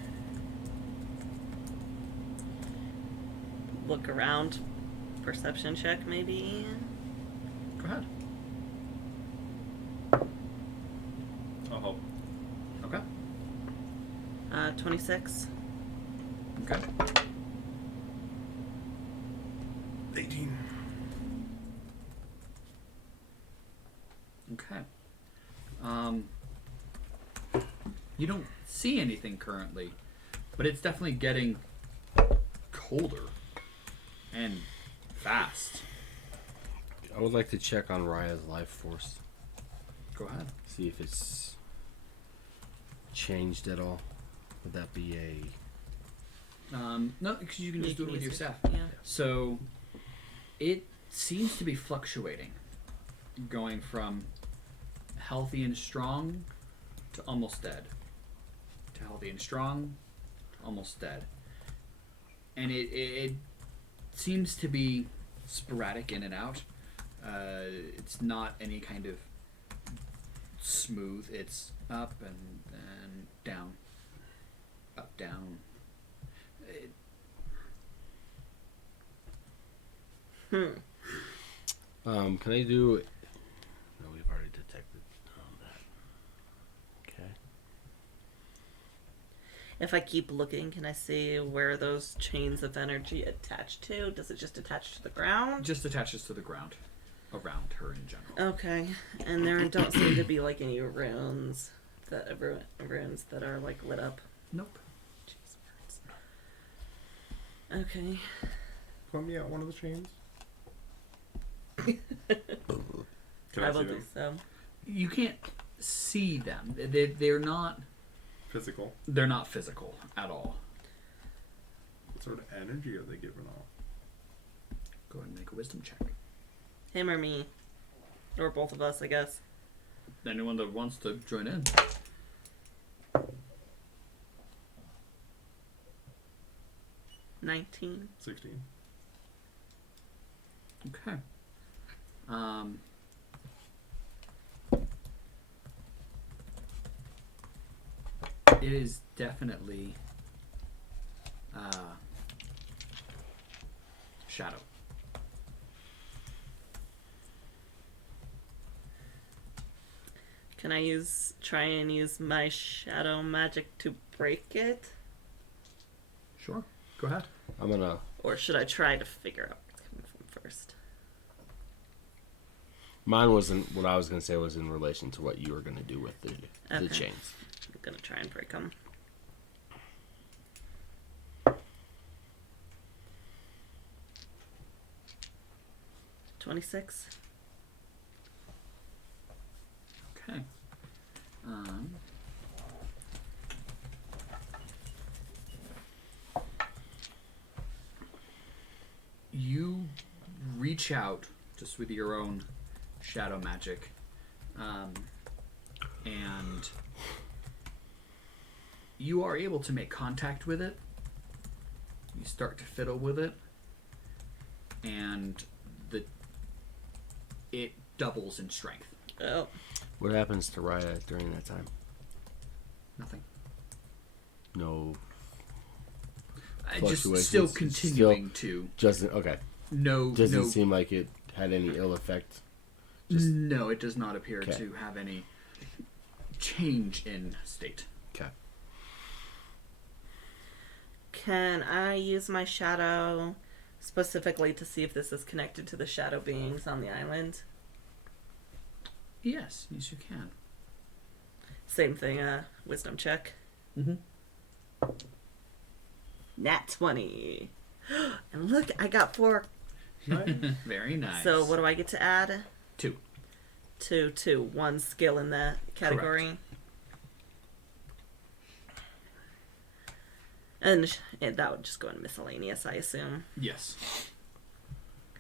Look around. Perception check, maybe. Go ahead. I'll help. Okay. 26. Okay. 18. Okay. You don't see anything currently, but it's definitely getting colder and fast. I would like to check on Raya's life force. Go ahead. See if it's changed at all. Would that be a... No, because you can just do it with your staff. Yeah. So it seems to be fluctuating, going from healthy and strong to almost dead, to healthy and strong, almost dead. And it seems to be sporadic in and out. It's not any kind of smooth. It's up and down, up, down. Can I do... No, we've already detected that. Okay. If I keep looking, can I see where those chains of energy attach to? Does it just attach to the ground? Just attaches to the ground around her in general. Okay. And there don't seem to be like any runes that are like lit up. Nope. Jeez, words. Okay. Put me out one of the chains. Can I I will see do them? so. You can't see them. They're not. Physical. They're not physical at all. What sort of energy are they giving off? Go ahead and make a wisdom check. Him or me. Or both of us, I guess. Anyone that wants to join in. 19. 16. Okay. It is definitely shadow. Can I try and use my shadow magic to break it? Sure. Go ahead. I'm gonna... Or should I try to figure out where it's coming from first? Mine wasn't... What I was gonna say was in relation to what you were gonna do with the Okay. chains. I'm gonna try and break them. $26. Okay. You reach out just with your own shadow magic, and you are able to make contact with it. You start to fiddle with it, and it doubles in strength. Oh. What happens to Raya during that time? Nothing. No. Just fluctuations? still continuing to. Okay. No. Doesn't no, seem like it had any ill effect. No, it does not appear Okay. to have any change in state. Okay. Can I use my shadow specifically to see if this is connected to the shadow beings on the island? Yes, you can. Same thing, wisdom check. Mm-hmm. Nat 20. And look, I got 4. Nice. Very nice. So what do I get to add? 2. 2. 1 skill in that category. And that would just go in miscellaneous, I assume. Yes.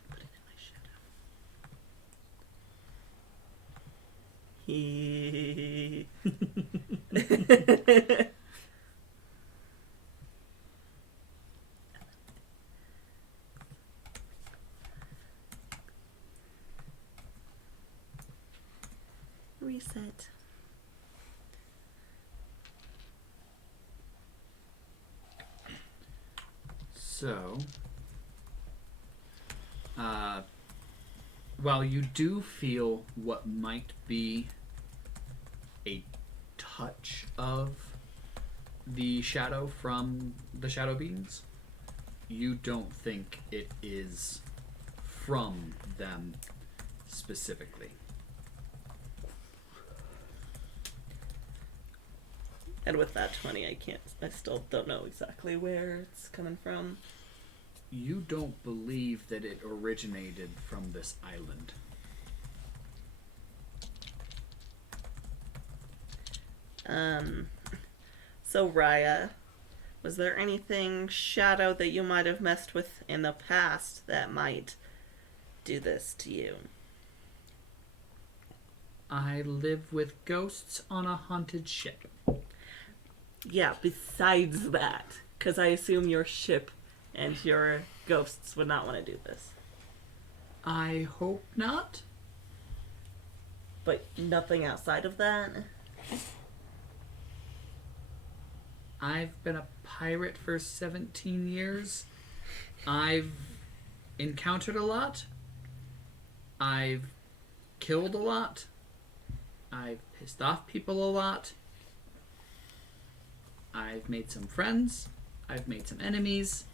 Put it in my shadow. Reset. So, while you do feel what might be a touch of the shadow from the shadow beings, you don't think it is from them specifically. And with that 20, I still don't know exactly where it's coming from. You don't believe that it originated from this island. So Raya, was there anything shadow that you might have messed with in the past that might do this to you? I live with ghosts on a haunted ship. Yeah, besides that, because I assume your ship and your ghosts would not want to do this. I hope not. But nothing outside of that? I've been a pirate for 17 years. I've encountered a lot. I've killed a lot. I've pissed off people a lot. I've made some friends. I've made some enemies.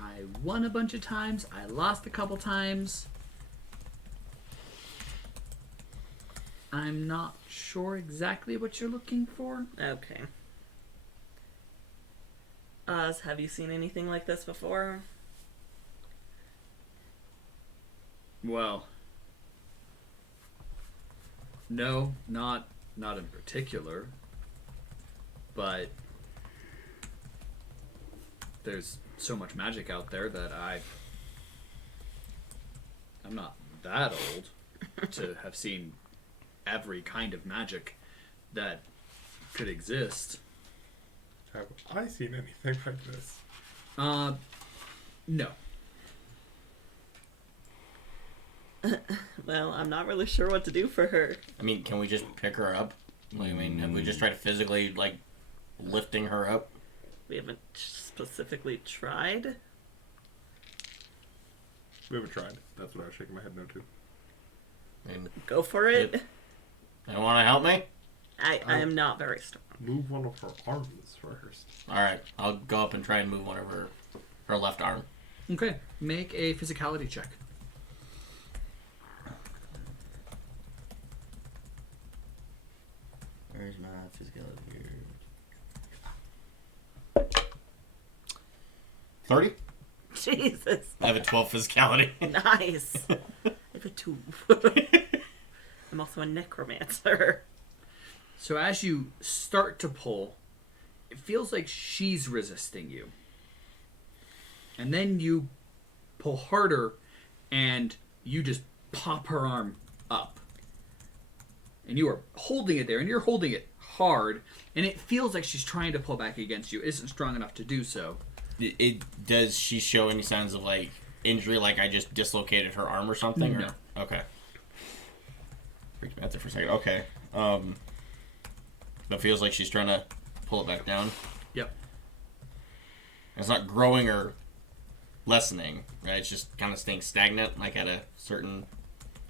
I won a bunch of times. I lost a couple times. I'm not sure exactly what you're looking for. Okay. Oz, have you seen anything like this before? Well, no, not in particular. But there's so much magic out there that I'm not that old to have seen every kind of magic that could exist. Have I seen anything like this? No. Well, I'm not really sure what to do for her. I mean, can we just pick her up? Like, I mean, have we just tried to physically, like, lifting her up? We haven't specifically tried. We haven't tried. That's what I was shaking my head no to. And Go for it. you want to help me? I am not very strong. Move one of her arms first. All right, I'll go up and try and move one of her left arm. Okay, make a physicality check. Where's my physicality here? 30? Jesus. I have a 12 physicality. Nice. I have a 2. I'm also a necromancer. So as you start to pull, it feels like she's resisting you. And then you pull harder, and you just pop her arm up. And you are holding it there, and you're holding it hard, and it feels like she's trying to pull back against you. Isn't strong enough to do so. Does she show any signs of, like, injury, like I just dislocated her arm or something? No. Or? Okay. Freaked me out there for a second. Okay. It feels like she's trying to pull it back down. Yep. It's not growing or lessening, right? It's just kind of staying stagnant, like at a certain,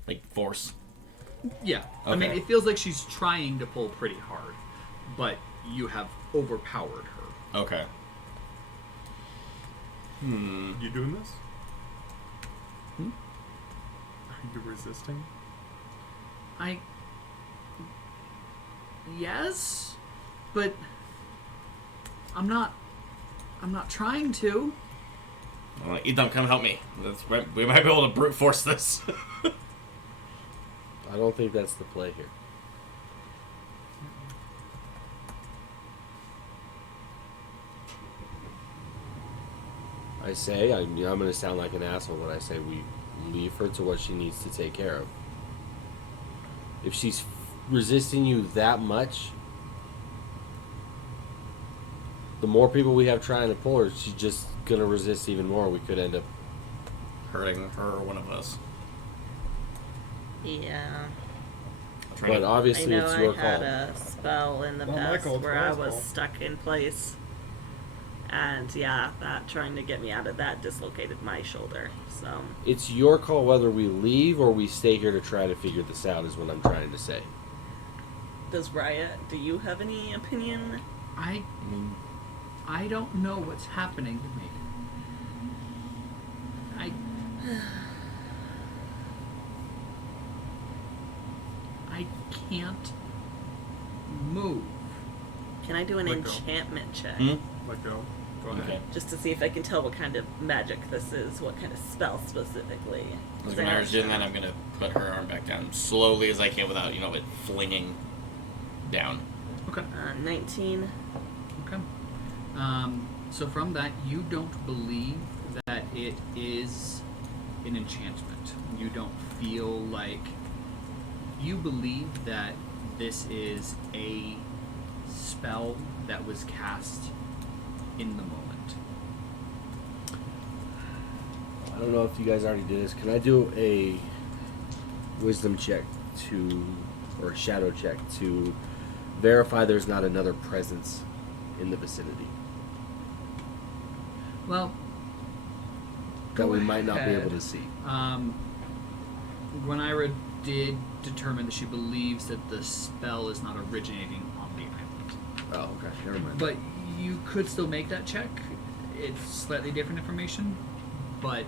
like, force. Yeah. Okay. I mean, it feels like she's trying to pull pretty hard, but you have overpowered her. Okay. You doing this? Hmm? Are you resisting? Yes, but I'm not trying to. Well, Edom, come help me. We might be able to brute force this. I don't think that's the play here. I say, I'm going to sound like an asshole when I say we leave her to what she needs to take care of. If she's resisting you that much, the more people we have trying to pull her, she's just going to resist even more. We could end up Hurting her or one of us. Yeah. But I obviously, know it's your I had call. a spell in the Not my past call, it's where I Raya's was call. stuck in place. And yeah, that trying to get me out of that dislocated my shoulder. So It's your call whether we leave or we stay here to try to figure this out, is what I'm trying to say. does Raya, do you have any opinion? I don't know what's happening to me. I can't move. Can I do an Let go. enchantment check? Let go. Go ahead. Okay. Just to see if I can tell what kind of magic this is, what kind of spell specifically. As Gwyneira's doing that, I'm going to put her arm back down slowly as I can without, it flinging down. Okay. 19. Okay. So from that, you don't believe that it is an enchantment. You don't feel like... You believe that this is a spell that was cast in the moment. I don't know if you guys already did this. Can I do a wisdom check or a shadow check to verify there's not another presence in the vicinity Well, that go we might not be ahead. able to see? Gwyneira did determine that she believes that the spell is not originating on the island. Oh, okay. Never mind. But you could still make that check. It's slightly different information, but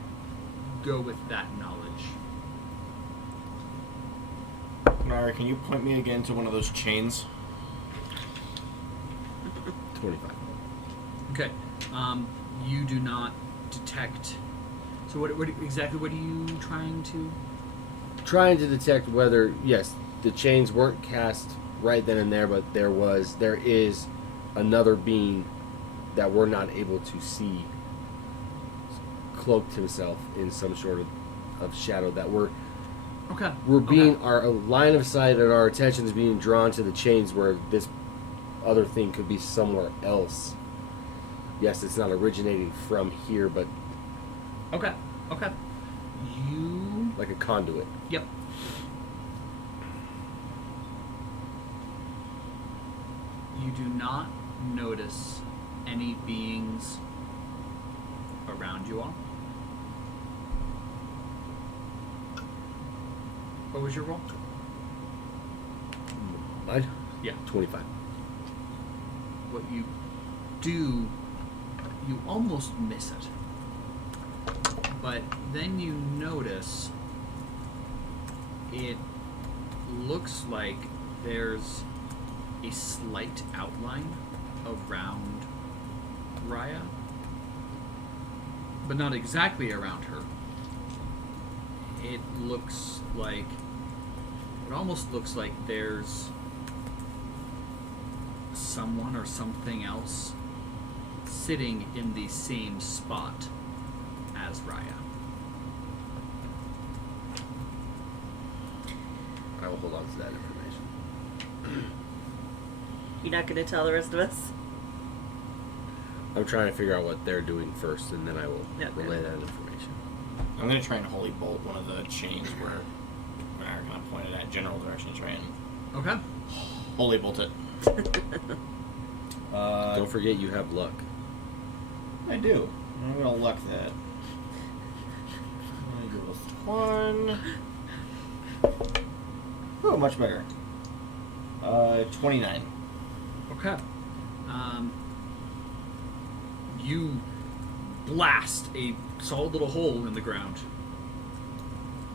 go with that knowledge. Gwyneira, can you point me again to one of those chains? 25. Okay. You do not detect. So what exactly? What are you trying to? Trying to detect whether, yes, the chains weren't cast right then and there, but there is another being that we're not able to see cloaked himself in some sort of shadow that we're Okay. being Okay. our line of sight and our attention is being drawn to the chains where this other thing could be somewhere else. Yes, it's not originating from here, but Okay. Okay. You. like a conduit. Yep. You do not notice any beings around you all. What was your roll? Mine? Yeah. 25. What you do, you almost miss it. But then you notice it looks like there's a slight outline around Raya, but not exactly around her. It looks like It almost looks like there's someone or something else sitting in the same spot as Raya. I will hold on to that information. You're not going to tell the rest of us? I'm trying to figure out what they're doing first, and then I will Okay. relay that information. I'm gonna try and holy bolt one of the chains where we're gonna point it at general direction. Try and Okay. holy bolt it. Don't forget you have luck. I do. I'm gonna luck that. I'm gonna go with one. Oh, much better. 29. Okay. You blast a solid little hole in the ground.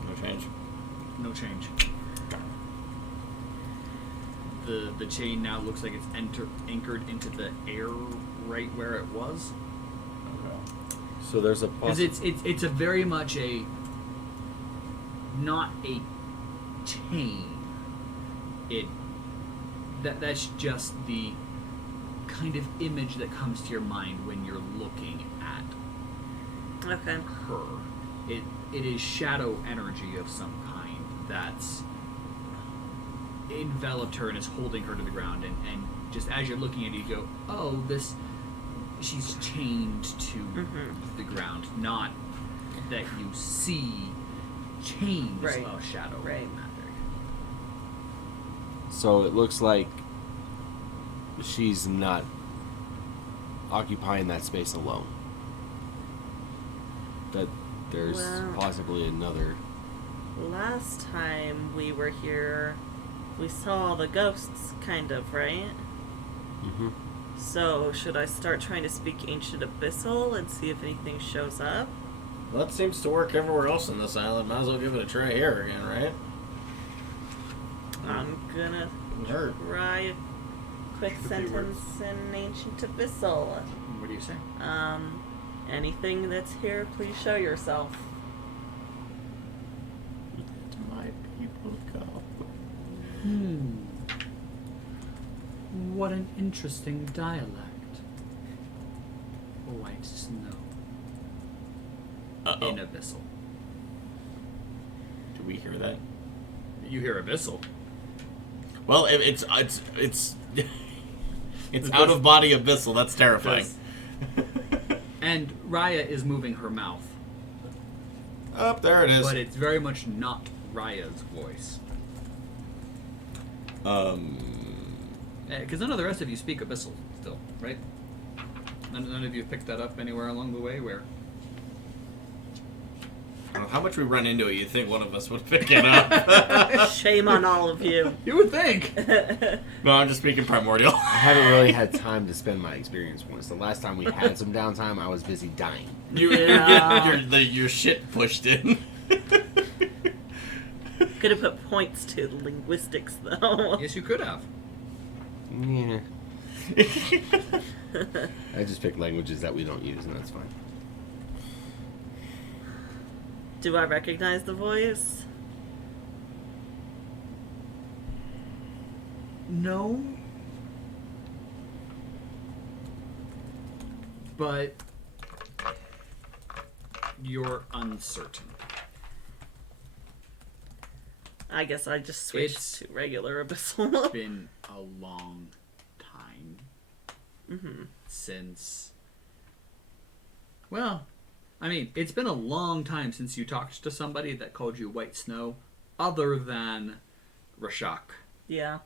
No change. No change. The chain now looks like it's anchored into the air right where it was. Okay. So there's a Because it's a very much a not a chain. That's just the kind of image that comes to your mind when you're looking at Okay. her. It is shadow energy of some kind that's enveloped her and is holding her to the ground, and just as you're looking at it you go, oh, she's chained to the ground, not that you see chains Right. of shadow Right. magic. So it looks like she's not occupying that space alone. That there's Well- possibly another. Last time we were here, we saw the ghosts, kind of, right? Mm-hmm. So, should I start trying to speak Ancient Abyssal and see if anything shows up? Well, that seems to work everywhere else in this island. Might as well give it a try here again, right? I'm gonna Doesn't hurt. try a quick Should be sentence in Ancient Abyssal. What do you say? Anything that's here, please show yourself. My people go. What an interesting dialect. White snow. Uh-oh. In Abyssal. Do we hear that? You hear Abyssal. Well, it's it's out of body abyssal. That's terrifying. And Raya is moving her mouth. Up there it is. But it's very much not Raya's voice. Because none of the rest of you speak Abyssal still, right? None of you have picked that up anywhere along the way where... How much we run into it, you'd think one of us would pick it up. Shame on all of you. You would think! No, I'm just speaking primordial. I haven't really had time to spend my experience points. The last time we had some downtime, I was busy dying. Your shit pushed in. Could have put points to the linguistics, though. Yes, you could have. Yeah. I just pick languages that we don't use, and that's fine. Do I recognize the voice? No. But you're uncertain. I guess I just switched It's- to regular Abyssal. Been a long time since... Well, I mean, it's been a long time since you talked to somebody that called you White Snow, other than Rashak. Yeah.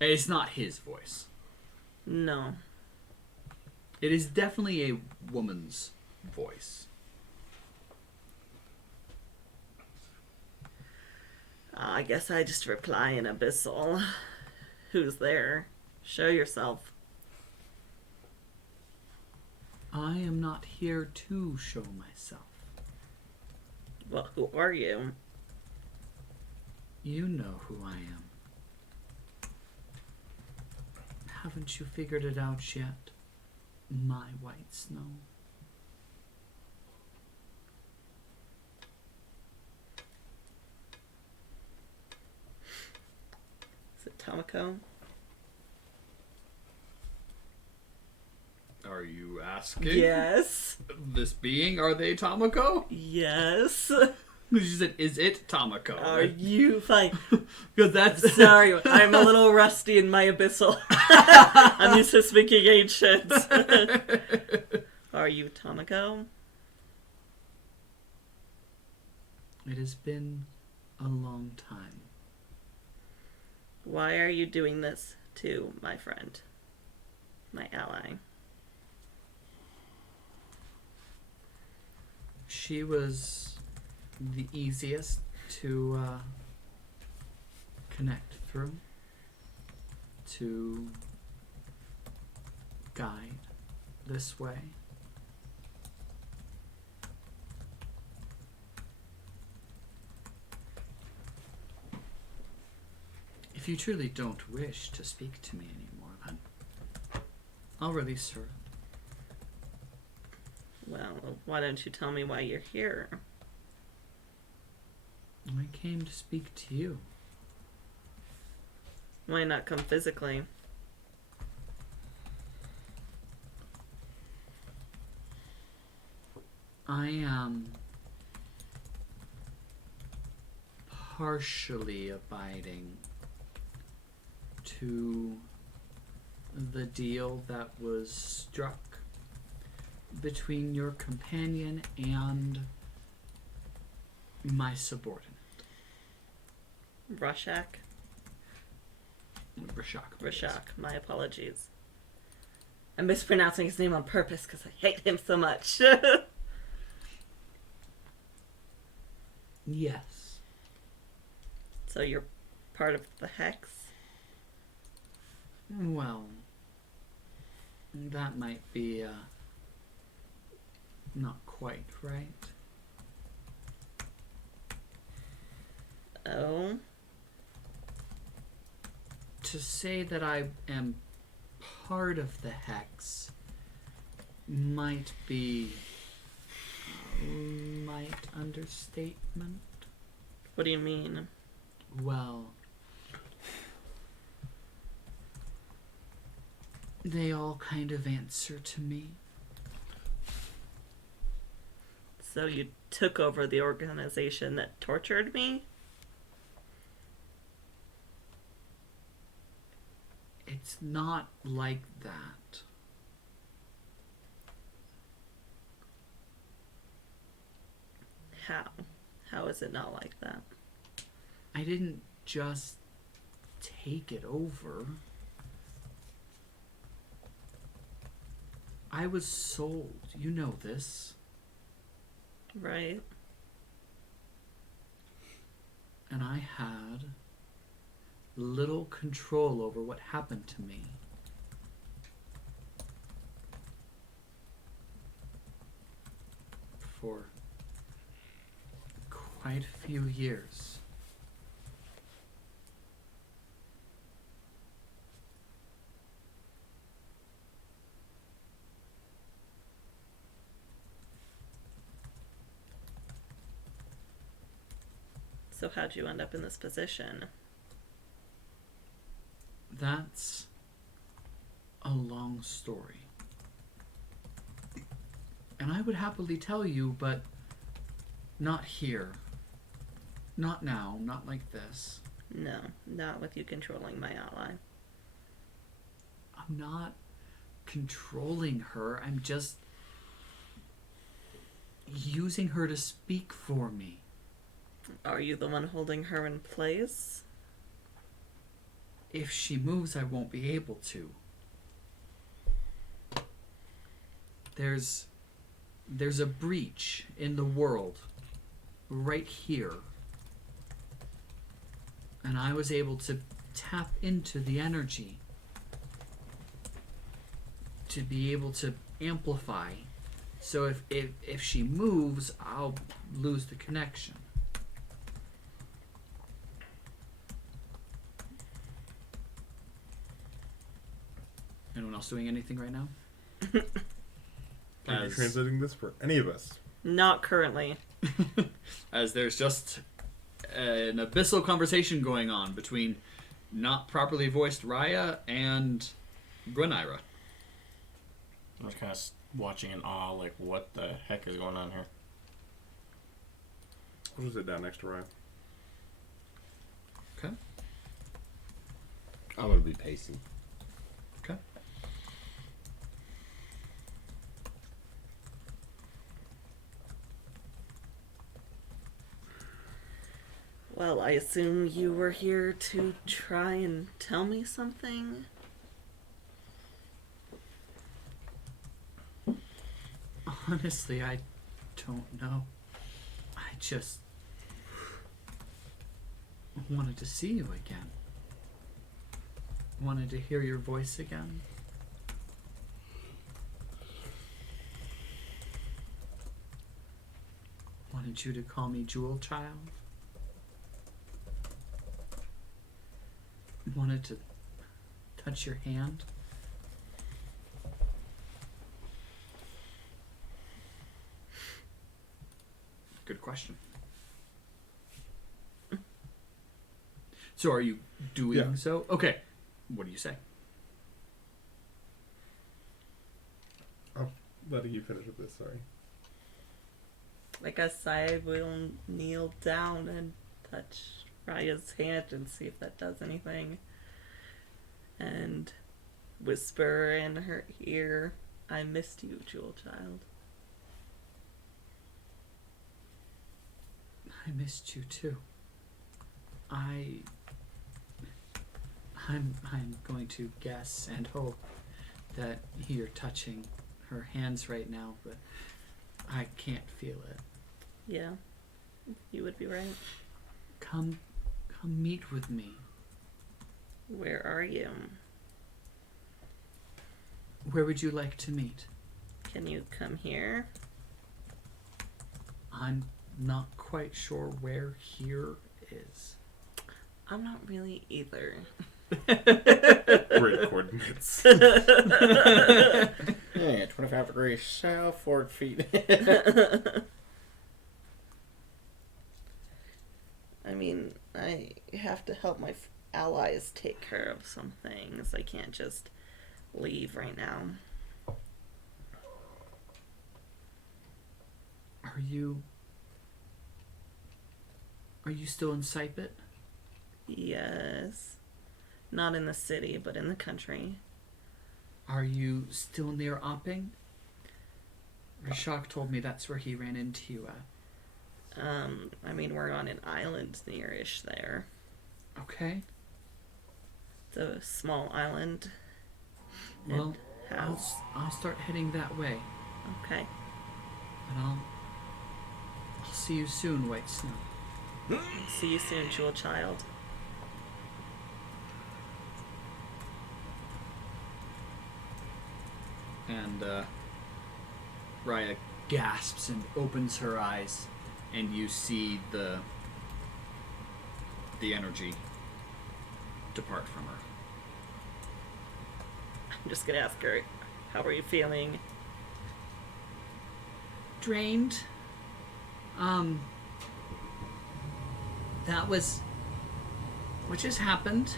It's not his voice. No. It is definitely a woman's voice. I guess I just reply in Abyssal. Who's there? Show yourself. I am not here to show myself. Well, who are you? You know who I am. Haven't you figured it out yet, my White Snow? Tamako? Are you asking? Yes. This being, are they Tamako? Yes. She said, is it Tamako? Are you fine? Because that's... Sorry, I'm a little rusty in my abyssal. I'm used to speaking ancient. Are you Tamako? It has been a long time. Why are you doing this to my friend? My ally? She was the easiest to connect through, to guide this way. If you truly don't wish to speak to me anymore, then I'll release her. Well, why don't you tell me why you're here? I came to speak to you. Why not come physically? I am partially abiding to the deal that was struck between your companion and my subordinate. Rashak? Rashak. My apologies. I'm mispronouncing his name on purpose because I hate him so much. Yes. So you're part of the Hex? Well, that might be not quite right. Oh? To say that I am part of the Hex might be understatement. What do you mean? Well, they all kind of answer to me. So you took over the organization that tortured me? It's not like that. How? How is it not like that? I didn't just take it over. I was sold. You know this. Right. And I had little control over what happened to me. For quite a few years. So how'd you end up in this position? That's a long story. And I would happily tell you, but not here. Not now, not like this. No, not with you controlling my ally. I'm not controlling her. I'm just using her to speak for me. Are you the one holding her in place? If she moves, I won't be able to. There's a breach in the world right here. And I was able to tap into the energy to be able to amplify. So if she moves, I'll lose the connection. Anyone else doing anything right now? Are you translating this for any of us? Not currently. As there's just an abyssal conversation going on between not properly voiced Raya and Gwyneira. I'm just kind of watching in awe, like, what the heck is going on here? I'll just sit down next to Ryan. Okay. I'm gonna be pacing. Okay. Well, I assume you were here to try and tell me something? Honestly, I don't know. I just wanted to see you again. Wanted to hear your voice again. Wanted you to call me Jewel Child. Wanted to touch your hand. Good question. So are you doing Yeah. so? Okay. What do you say? I'm letting you finish with this, sorry. I guess I will kneel down and touch Raya's hand and see if that does anything. And whisper in her ear, I missed you, Jewel Child. I missed you too. I'm going to guess and hope that you're touching her hands right now, but I can't feel it. Yeah, you would be right. Come meet with me. Where are you? Where would you like to meet? Can you come here? I'm not quite sure where here is. I'm not really either. Great coordinates. Yeah, 25 degrees south, 4 feet. I mean, I have to help my allies take care of some things. I can't just leave right now. Are you still in Sypetia? Yes. Not in the city, but in the country. Are you still near Opping? Rashok told me that's where he ran into you at. I mean, we're on an island near-ish there. Okay. It's a small island. Well, And I'll start heading that way, Okay. and I'll see you soon, White Snow. See you soon, Jewel Child. And Raya gasps and opens her eyes, and you see the energy depart from her. I'm just gonna ask her, how are you feeling? Drained. That was what just happened.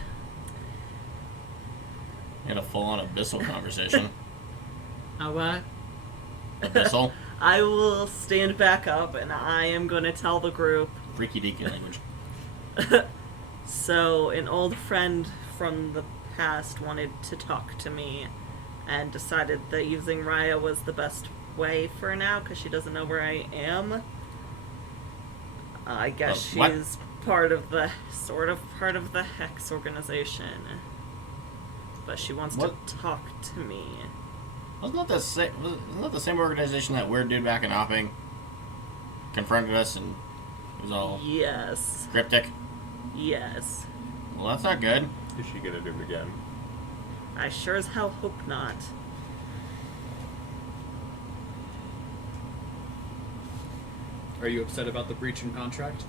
We had a full-on abyssal conversation. What? Abyssal? I will stand back up and I am gonna tell the group. Freaky deaky language. So, an old friend from the past wanted to talk to me and decided that using Raya was the best way for now because she doesn't know where I am. I guess What? she's part of the Hex organization. But she wants What? to talk to me. Wasn't that the same organization that weird dude back in Opping confronted us and it was all Yes. cryptic? Yes. Well, that's not good. Is she gonna do it again? I sure as hell hope not. Are you upset about the breach in contract?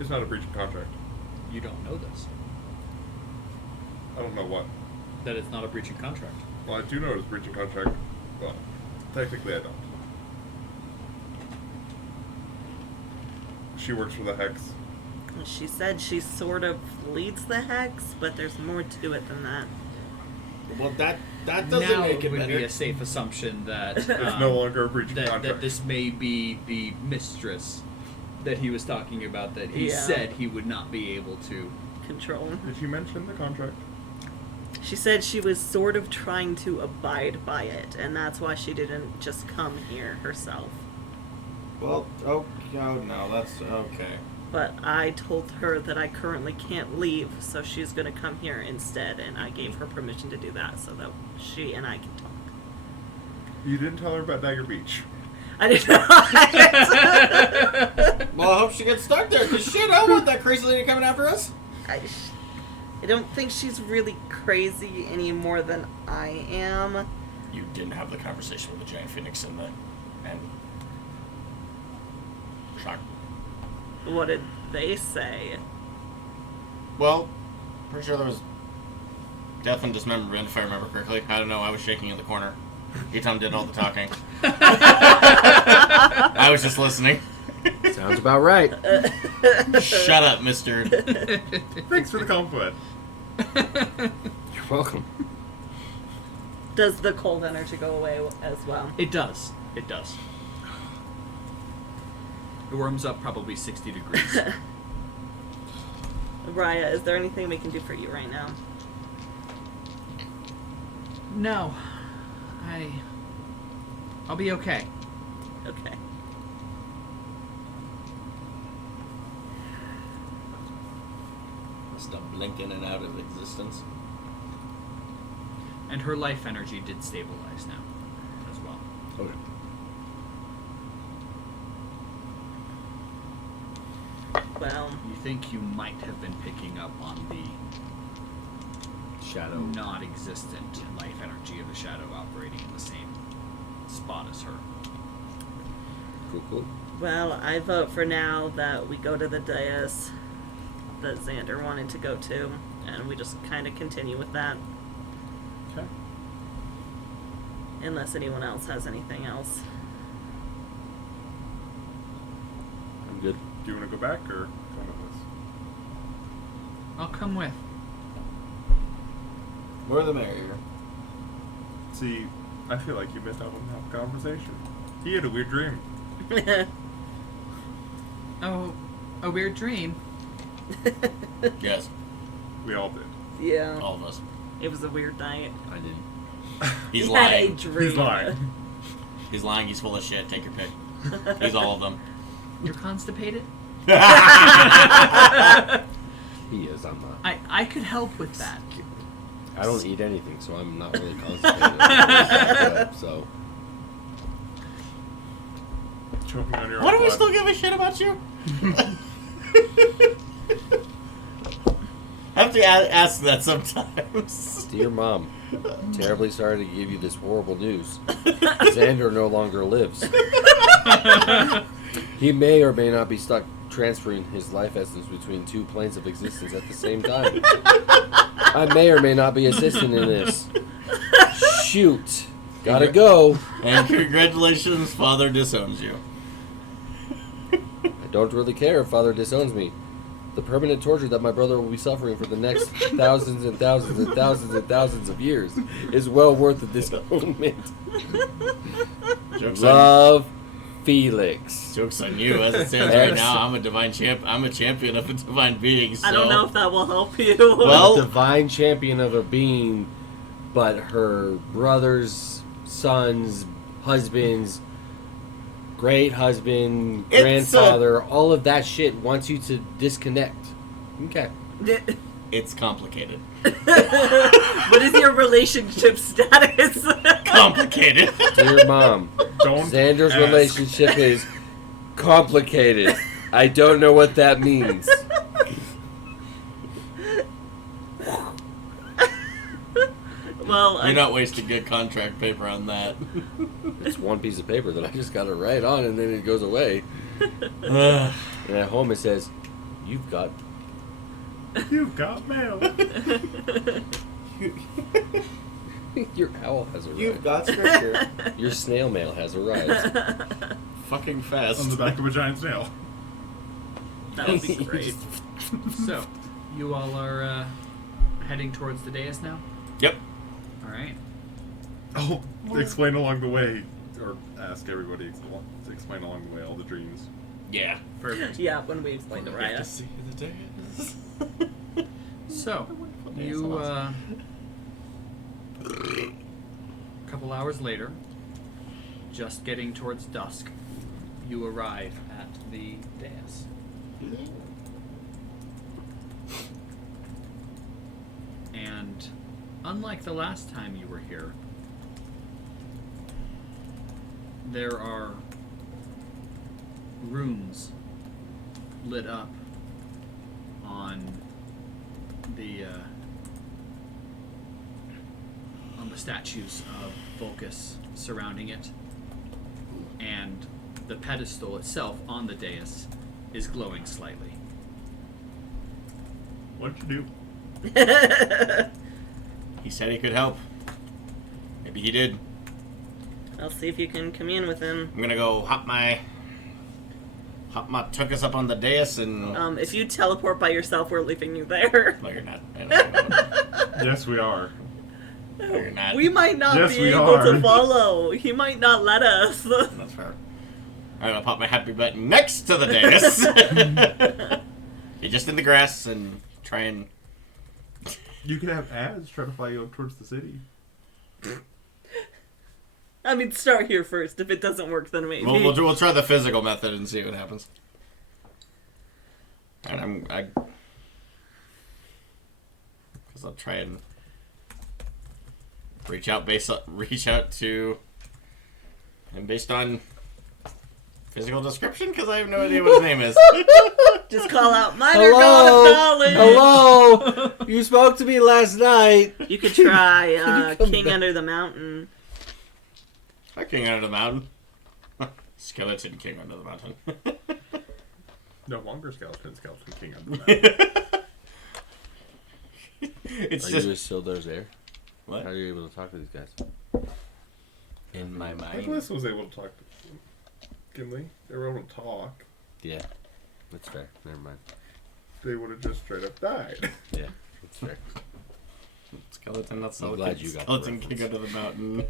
It's not a breach of contract. You don't know this. I don't know what. That it's not a breach in contract. Well, I do know it's breach of contract. Well, technically I don't. She works for the Hex. She said she sort of leads the hex, but there's more to it than that. Well, that doesn't now make it would better. be a safe assumption that It's no longer a breach of that contract. this may be the mistress that he was talking about. That he Yeah. said he would not be able to. Control. Did you mention the contract? She said she was sort of trying to abide by it, and that's why she didn't just come here herself. Well, oh no, that's okay. But I told her that I currently can't leave, so she's going to come here instead, and I gave her permission to do that so that she and I can talk. You didn't tell her about Dagger Beach. I did not. Well, I hope she gets stuck there, because shit, I don't want that crazy lady coming after us. I don't think she's really crazy any more than I am. You didn't have the conversation with the giant phoenix and shock. What did they say? Well, pretty sure there was death and dismemberment, if I remember correctly. I don't know, I was shaking in the corner. Eton did all the talking. I was just listening. Sounds about right. Shut up, mister. Thanks for the compliment. You're welcome. Does the cold energy go away as well? It does. It does. It warms up probably 60 degrees. Raya, is there anything we can do for you right now? No. I'll be okay. Okay. Stop blinking and out of existence. And her life energy did stabilize now as well. Okay. Well, You think you might have been picking up on the Shadow. non-existent life energy of the shadow operating in the same spot as her. Cool. well, I vote for now that we go to the dais that Xander wanted to go to, and we just kind of continue with that, Okay. unless anyone else has anything else. I'm good. Do you want to go back or come with us? I'll come with. More the merrier. See, I feel like you missed out on that conversation. He had a weird dream. Oh, a weird dream. Yes, We all did. Yeah, all of us. it was a weird night. I didn't. He's He had a lying. dream. He's lying. He's lying, he's full of shit. Take your pick. He's all of them. You're constipated? He is. I'm not. I could help with that. I don't eat anything, so I'm not really constipated. So. Choking on your Why own do we blood. still give a shit about you? I have to ask that sometimes. Dear Mom, terribly sorry to give you this horrible news. Xander no longer lives. He may or may not be stuck transferring his life essence between two planes of existence at the same time. I may or may not be assisting in this. Shoot. Gotta go. And congratulations, Father disowns you. I don't really care if Father disowns me. The permanent torture that my brother will be suffering for the next thousands and thousands and thousands and thousands of years is well worth the disownment. Joke's Love, Felix. Joke's on you. As it stands right now, I'm a divine I'm a champion of a divine being. So. I don't know if that will help you. Well- A divine champion of a being, but her brothers, sons, husbands, great husband, It's grandfather, all of that shit wants you to disconnect. Okay. It's complicated. What is your relationship status? Complicated. Dear Mom, Don't Xander's ask. relationship is complicated. I don't know what that means. Well, You're not wasting good contract paper on that. It's one piece of paper that I just got to write on, and then it goes away. Ugh. And at home it says, "You've got." You've got mail. Your owl has arrived. You've got scripture. Your snail mail has arrived. Fucking fast. On the back of a giant snail. that would be You great. just So, you all are heading towards the dais now? Yep. All right. Oh, explain along the way, or ask everybody to explain along the way all the dreams. Yeah. Perfect. Yeah, when we explain to Raya. see the dais. So, you, a couple hours later, just getting towards dusk, you arrive at the dais. And unlike the last time you were here, there are runes lit up on the statues of Vulcus surrounding it, and the pedestal itself on the dais is glowing slightly. What'd you do? He said he could help. Maybe he did. I'll see if you can commune with him. I'm gonna go hop my tuchus up on the dais and... If you teleport by yourself, we're leaving you there. No, you're not. I don't know. Yes, we are. No, you're not. We might not Yes, be we able are. to follow. He might not let us. That's fair. Alright, I'll pop my happy button next to the dais. You're just in the grass and try and... You can have ads try to fly you up towards the city. I mean, start here first. If it doesn't work, then maybe. We'll try the physical method and see what happens. And because I'll try and reach out to him based on physical description, because I have no idea what his name is. Just call out, minor god of knowledge. Hello! You spoke to me last night. You could try come King back? Under the Mountain. Hi, King Under the Mountain. Skeleton King Under the Mountain. No longer skeleton king under that. It's Are just you still there? what? How are you able to talk to these guys? In my mind. Nicholas was able to talk to Gimli. They were able to talk. Yeah, that's fair. Never mind. They would have just straight up died. Yeah, that's fair. Skeleton, not I'm skeleton. glad you got the Skeleton King reference. Under the Mountain.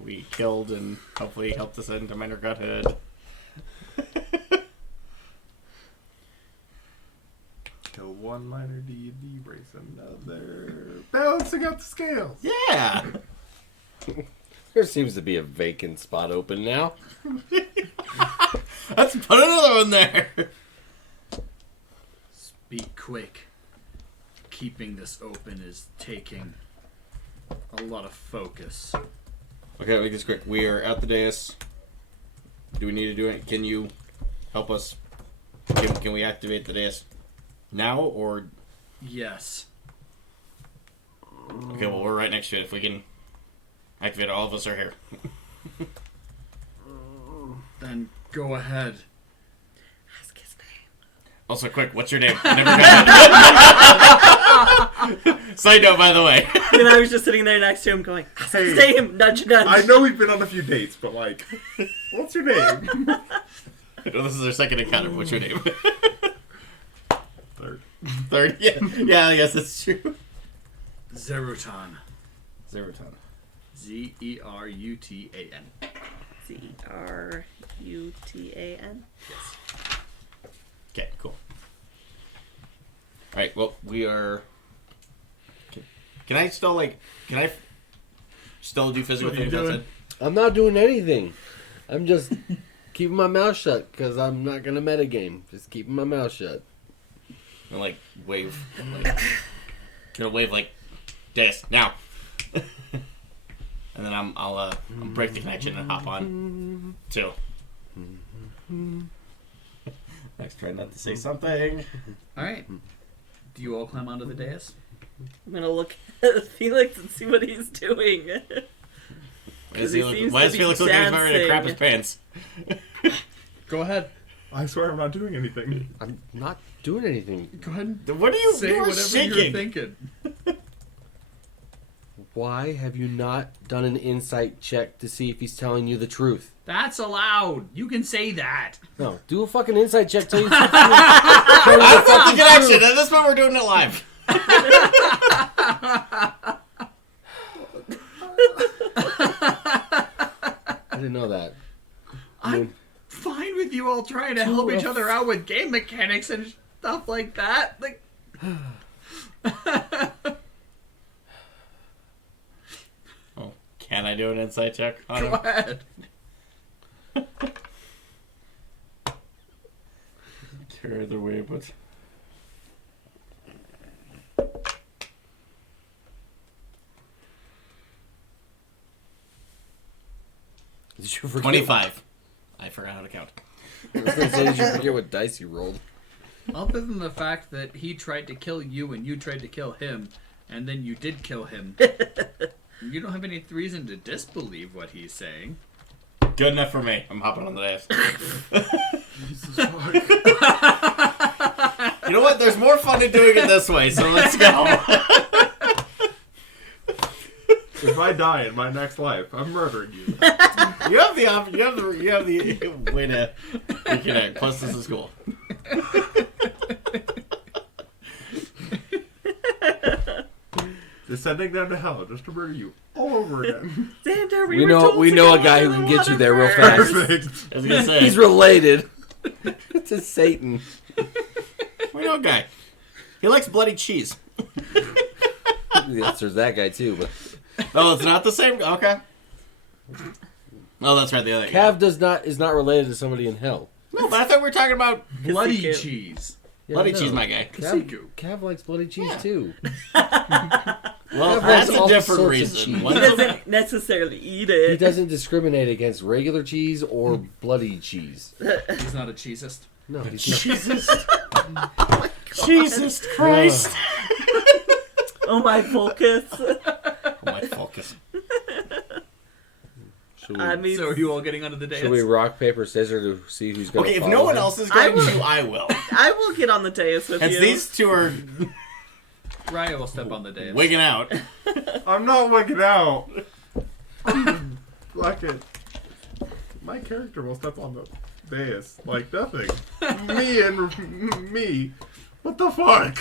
We killed and hopefully helped us into minor godhood. Kill one minor D&D, brace another. Balancing out the scales. Yeah! There seems to be a vacant spot open now. Let's put another one there! Speak quick. Keeping this open is taking a lot of focus. Okay, I'll make this quick. We are at the dais. Do we need to do it? Can you help us? Can we activate the dais now, or... Yes. Okay, well, we're right next to it. If we can activate it, all of us are here. Then go ahead. Ask his name. Also, quick, what's your name? I never got it. Side note, by the way. And I was just sitting there next to him going, ask his Hey. name, nudge, nudge. I know we've been on a few dates, but like, what's your name? No, this is our second encounter. What's your name? Third. Third? Yeah, I guess that's true. Zerutan. Zerutan. Zerutan. Zerutan. Yes. Okay, cool. Alright, well, we are... Can I still do physical What are you things outside? doing? I'm not doing anything. I'm just keeping my mouth shut because I'm not gonna metagame. Just keeping my mouth shut. And, wave. Wave, this, now. And then I'll break the connection and hop on, too. Next, try not to say something. Alright. Do you all climb onto the dais? I'm gonna look at Felix and see what he's doing. Why is he seems why to is be Felix looking like he's ready to crap his dancing. pants? Go ahead. I swear I'm not doing anything. I'm not doing anything. Go ahead and What are you say you were whatever shaking? you're thinking. Why have you not done an insight check to see if he's telling you the truth? That's allowed. You can say that. No, do a fucking insight check till you see I felt the connection. At this point, we're doing it live. I didn't know that. I'm fine with you all trying to help each other out with game mechanics and stuff like that. Like, Oh, can I do an insight check on go him? ahead. Carry the way, but Did you forget? 25. I forgot how to count. I was gonna say, did you forget what dice you rolled? Other than the fact that he tried to kill you and you tried to kill him, and then you did kill him, you don't have any reason to disbelieve what he's saying. Good enough for me. I'm hopping on the dice. Jesus fuck. You know what? There's more fun in doing it this way, so let's go. If I die in my next life, I'm murdering you. You have the way to reconnect. Plus, this is cool. Just sending them to hell just to murder you all over again. Xander, We know a guy who can get you there real fast. Perfect. I was gonna say. He's related to Satan. We know a guy. He likes bloody cheese. Yes, there's that guy too. But Oh, it's not the same. Okay. Oh, that's right. The other guy. Cav is not related to somebody in hell. No, but I thought we were talking about Bloody Kasiku. cheese. Yeah, bloody no. cheese, my guy. Cav likes bloody cheese too. Well, Cav that's likes a all different sorts of reason. cheese. He One- doesn't necessarily eat He it. doesn't discriminate against regular cheese or bloody cheese. He's not a cheesist. No, he's not. Jesus. Jesus Christ. Oh my focus. Oh, my focus. Should we, I mean, So are you all getting onto the dais? should we rock, paper, scissors to see who's going to Okay, if follow no one him? else is I going will- to, I will. I will get on the dais with Since you. these two are Raya will step on the dais. wigging out. I'm not wigging out. Fuck it. My character will step on the dais like nothing. Me. What the fuck?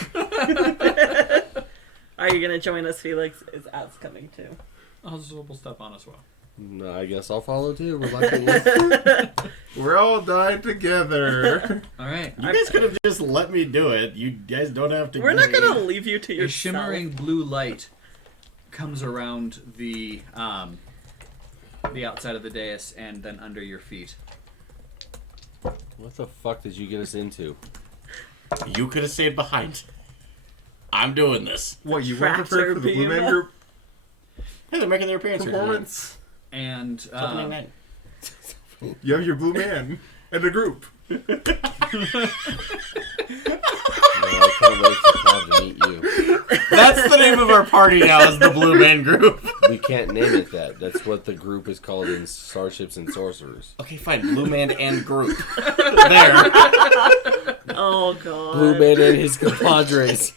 Are you gonna join us, Felix? Is Az coming too? Azazel will step on as well. No, I guess I'll follow too. Reluctantly. We're all dying together. All right. You guys could have just let me do it. You guys don't have to. We're not gonna leave you to A yourself. shimmering blue light comes around the outside of the dais and then under your feet. What the fuck did you get us into? You could have stayed behind. I'm doing this. What, you Traps weren't prepared are for the Blue being- Man Group Hey, they're making their appearance here tonight. performance? And It's opening night. You have your Blue Man and a group. No, I can't wait for Claude to meet you. That's the name of our party now. Is the Blue Man Group. We can't name it that. That's what the group is called in Starships and Sorcerers. Okay, fine. Blue Man and Group. There. Oh god. Blue Man and his compadres.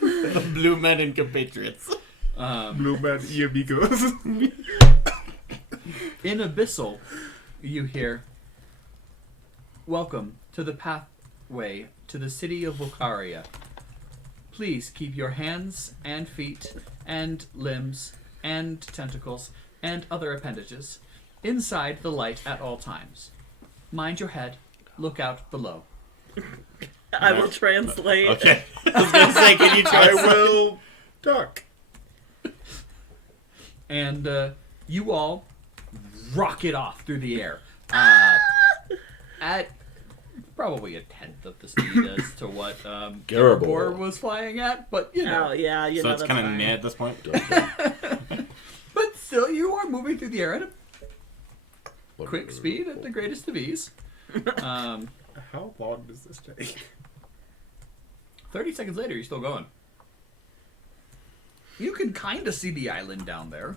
The Blue Men and compatriots. Blue Man y amigos. in Abyssal, you hear, "Welcome to the pathway to the city of Volcaria. Please keep your hands and feet and limbs and tentacles and other appendages inside the light at all times. Mind your head. Look out below." I will translate. Okay. I was gonna say, can you try? I will duck. And you all rocket off through the air at probably a tenth of the speed as to what Garabor was flying at, but you know. Oh yeah, you So know it's that's kind of fine. meh at this point. But still, you are moving through the air at a quick speed at the greatest of ease. How long does this take? 30 seconds later, you're still going. You can kind of see the island down there.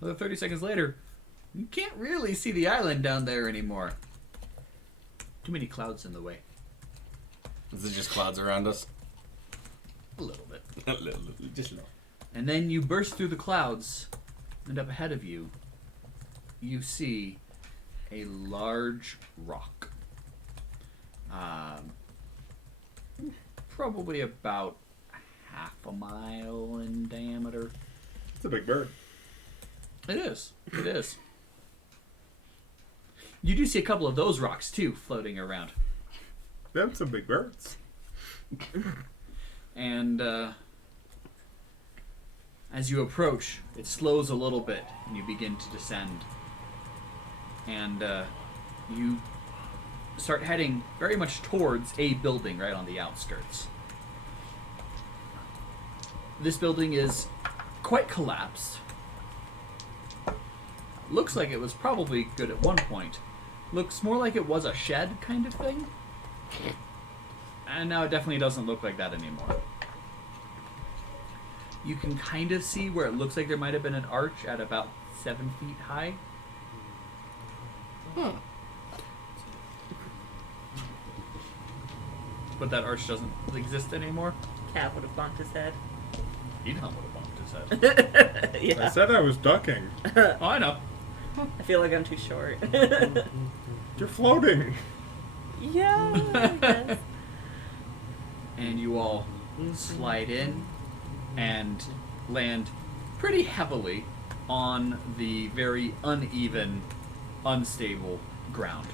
Another 30 seconds later, you can't really see the island down there anymore. Too many clouds in the way. Is it just clouds around us? A little bit. Just a little. And then you burst through the clouds, and up ahead of you, you see a large rock. Probably about half a mile in diameter. It's a big bird. It is. It is. You do see a couple of those rocks, too, floating around. Them some big birds. And as you approach, it slows a little bit, and you begin to descend. And you start heading very much towards a building right on the outskirts. This building is quite collapsed. Looks like it was probably good at one point. Looks more like it was a shed kind of thing. And now it definitely doesn't look like that anymore. You can kind of see where it looks like there might have been an arch at about 7 feet high. But that arch doesn't exist anymore. Cat would have bonked his head. Elon would have bumped his head. Yeah. I said I was ducking. Oh, I know. I feel like I'm too short. You're floating. Yeah, I guess. And you all slide in and land pretty heavily on the very uneven, unstable ground,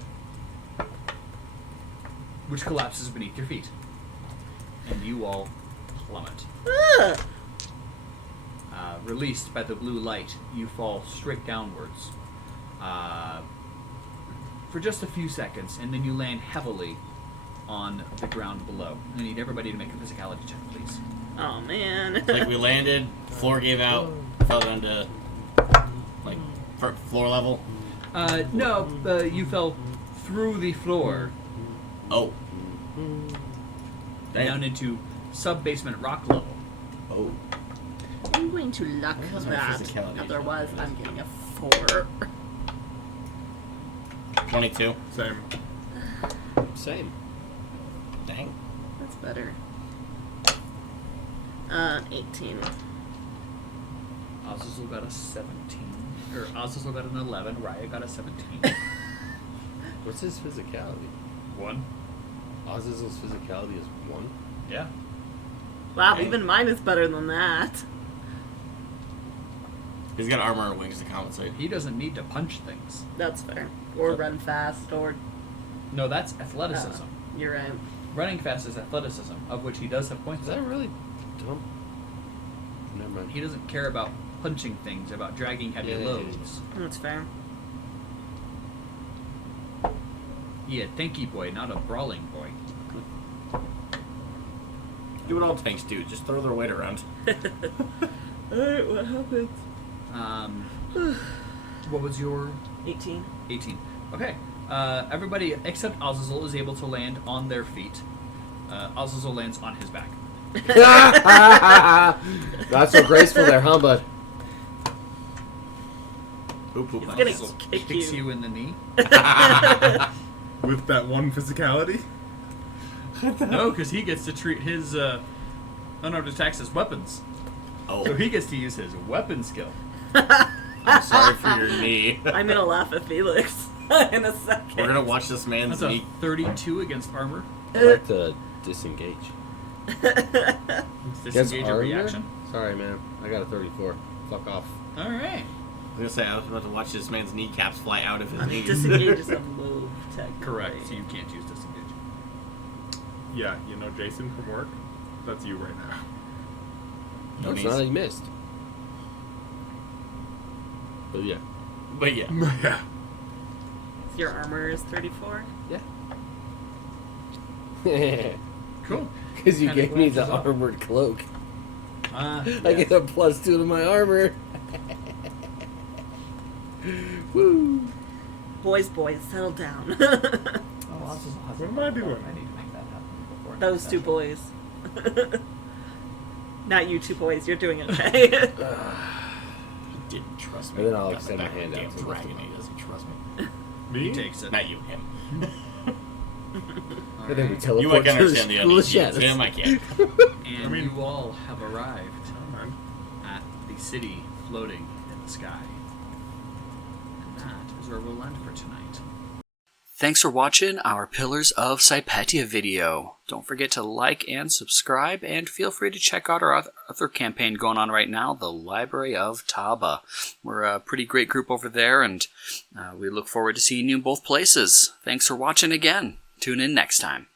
which collapses beneath your feet. And you all plummet. Ugh. Released by the blue light, you fall straight downwards for just a few seconds, and then you land heavily on the ground below. I need everybody to make a physicality check, please. Oh man. Like we landed, floor gave out, fell down to like floor level. No, you fell through the floor Oh. down into sub-basement rock level. Oh. I'm going to luck Where's my that. physicality? Otherwise, I'm getting a 4. 22. Same. Same. Dang. That's better. 18. Azazel got a 17. Or Azazel got an 11. Raya got a 17. What's his physicality? 1. Azazel's physicality is 1? Yeah. Wow, Okay. even mine is better than that. He's got armor and wings to compensate. He doesn't need to punch things. That's fair. Or run fast, or... No, that's athleticism. You're right. Running fast is athleticism, of which he does have points Is that in. really dumb? Never mind. He doesn't care about punching things, about dragging heavy Yeah. loads. That's fair. Yeah, tanky boy, not a brawling boy. Do what all tanks do. Just throw their weight around. Alright, what happens? What was your 18. 18? Okay. Everybody except Azazel is able to land on their feet. Azazel lands on his back. Not so graceful there, huh, bud? Poop, poop. He's gonna Azazel kick kicks you. you in the knee. With that one physicality? No, because he gets to treat his unarmed attacks as weapons. Oh, So he gets to use his weapon skill. I'm sorry for your knee. I'm gonna laugh at Felix in a second. We're gonna watch this man's That's a knee. 32 against armor. I like to disengage. Disengage a armor? reaction. Sorry, man. I got a 34. Fuck off. All right. I was gonna say I was about to watch this man's kneecaps fly out of his knees. Disengage is a move, technically. Correct. So you can't use disengage. Yeah, you know Jason from work? That's you right now. No, it's knees. not. He missed. But yeah. But yeah. Yeah. Your armor is 34? Yeah. Cool. Because you Kinda gave me the glances up. armored cloak. I I get a +2 to my armor. Woo. Boys, settle down. What am I doing? I need to make that happen before. Those two boys. Not you two boys, you're doing it okay. He didn't trust me. And then I'll Got extend my back hand damn out to the dragon. He doesn't trust me. He Me? takes it. Not you, him. All And then we right. teleport You might to the understand the School of unease. Shadows. Him, I can't. And I mean- you all have arrived Alright. at the city floating in the sky. And that is where we'll end for tonight. Thanks for watching our Pillars of Sypetia video. Don't forget to like and subscribe, and feel free to check out our other campaign going on right now, the Library of Taba. We're a pretty great group over there, and we look forward to seeing you in both places. Thanks for watching again. Tune in next time.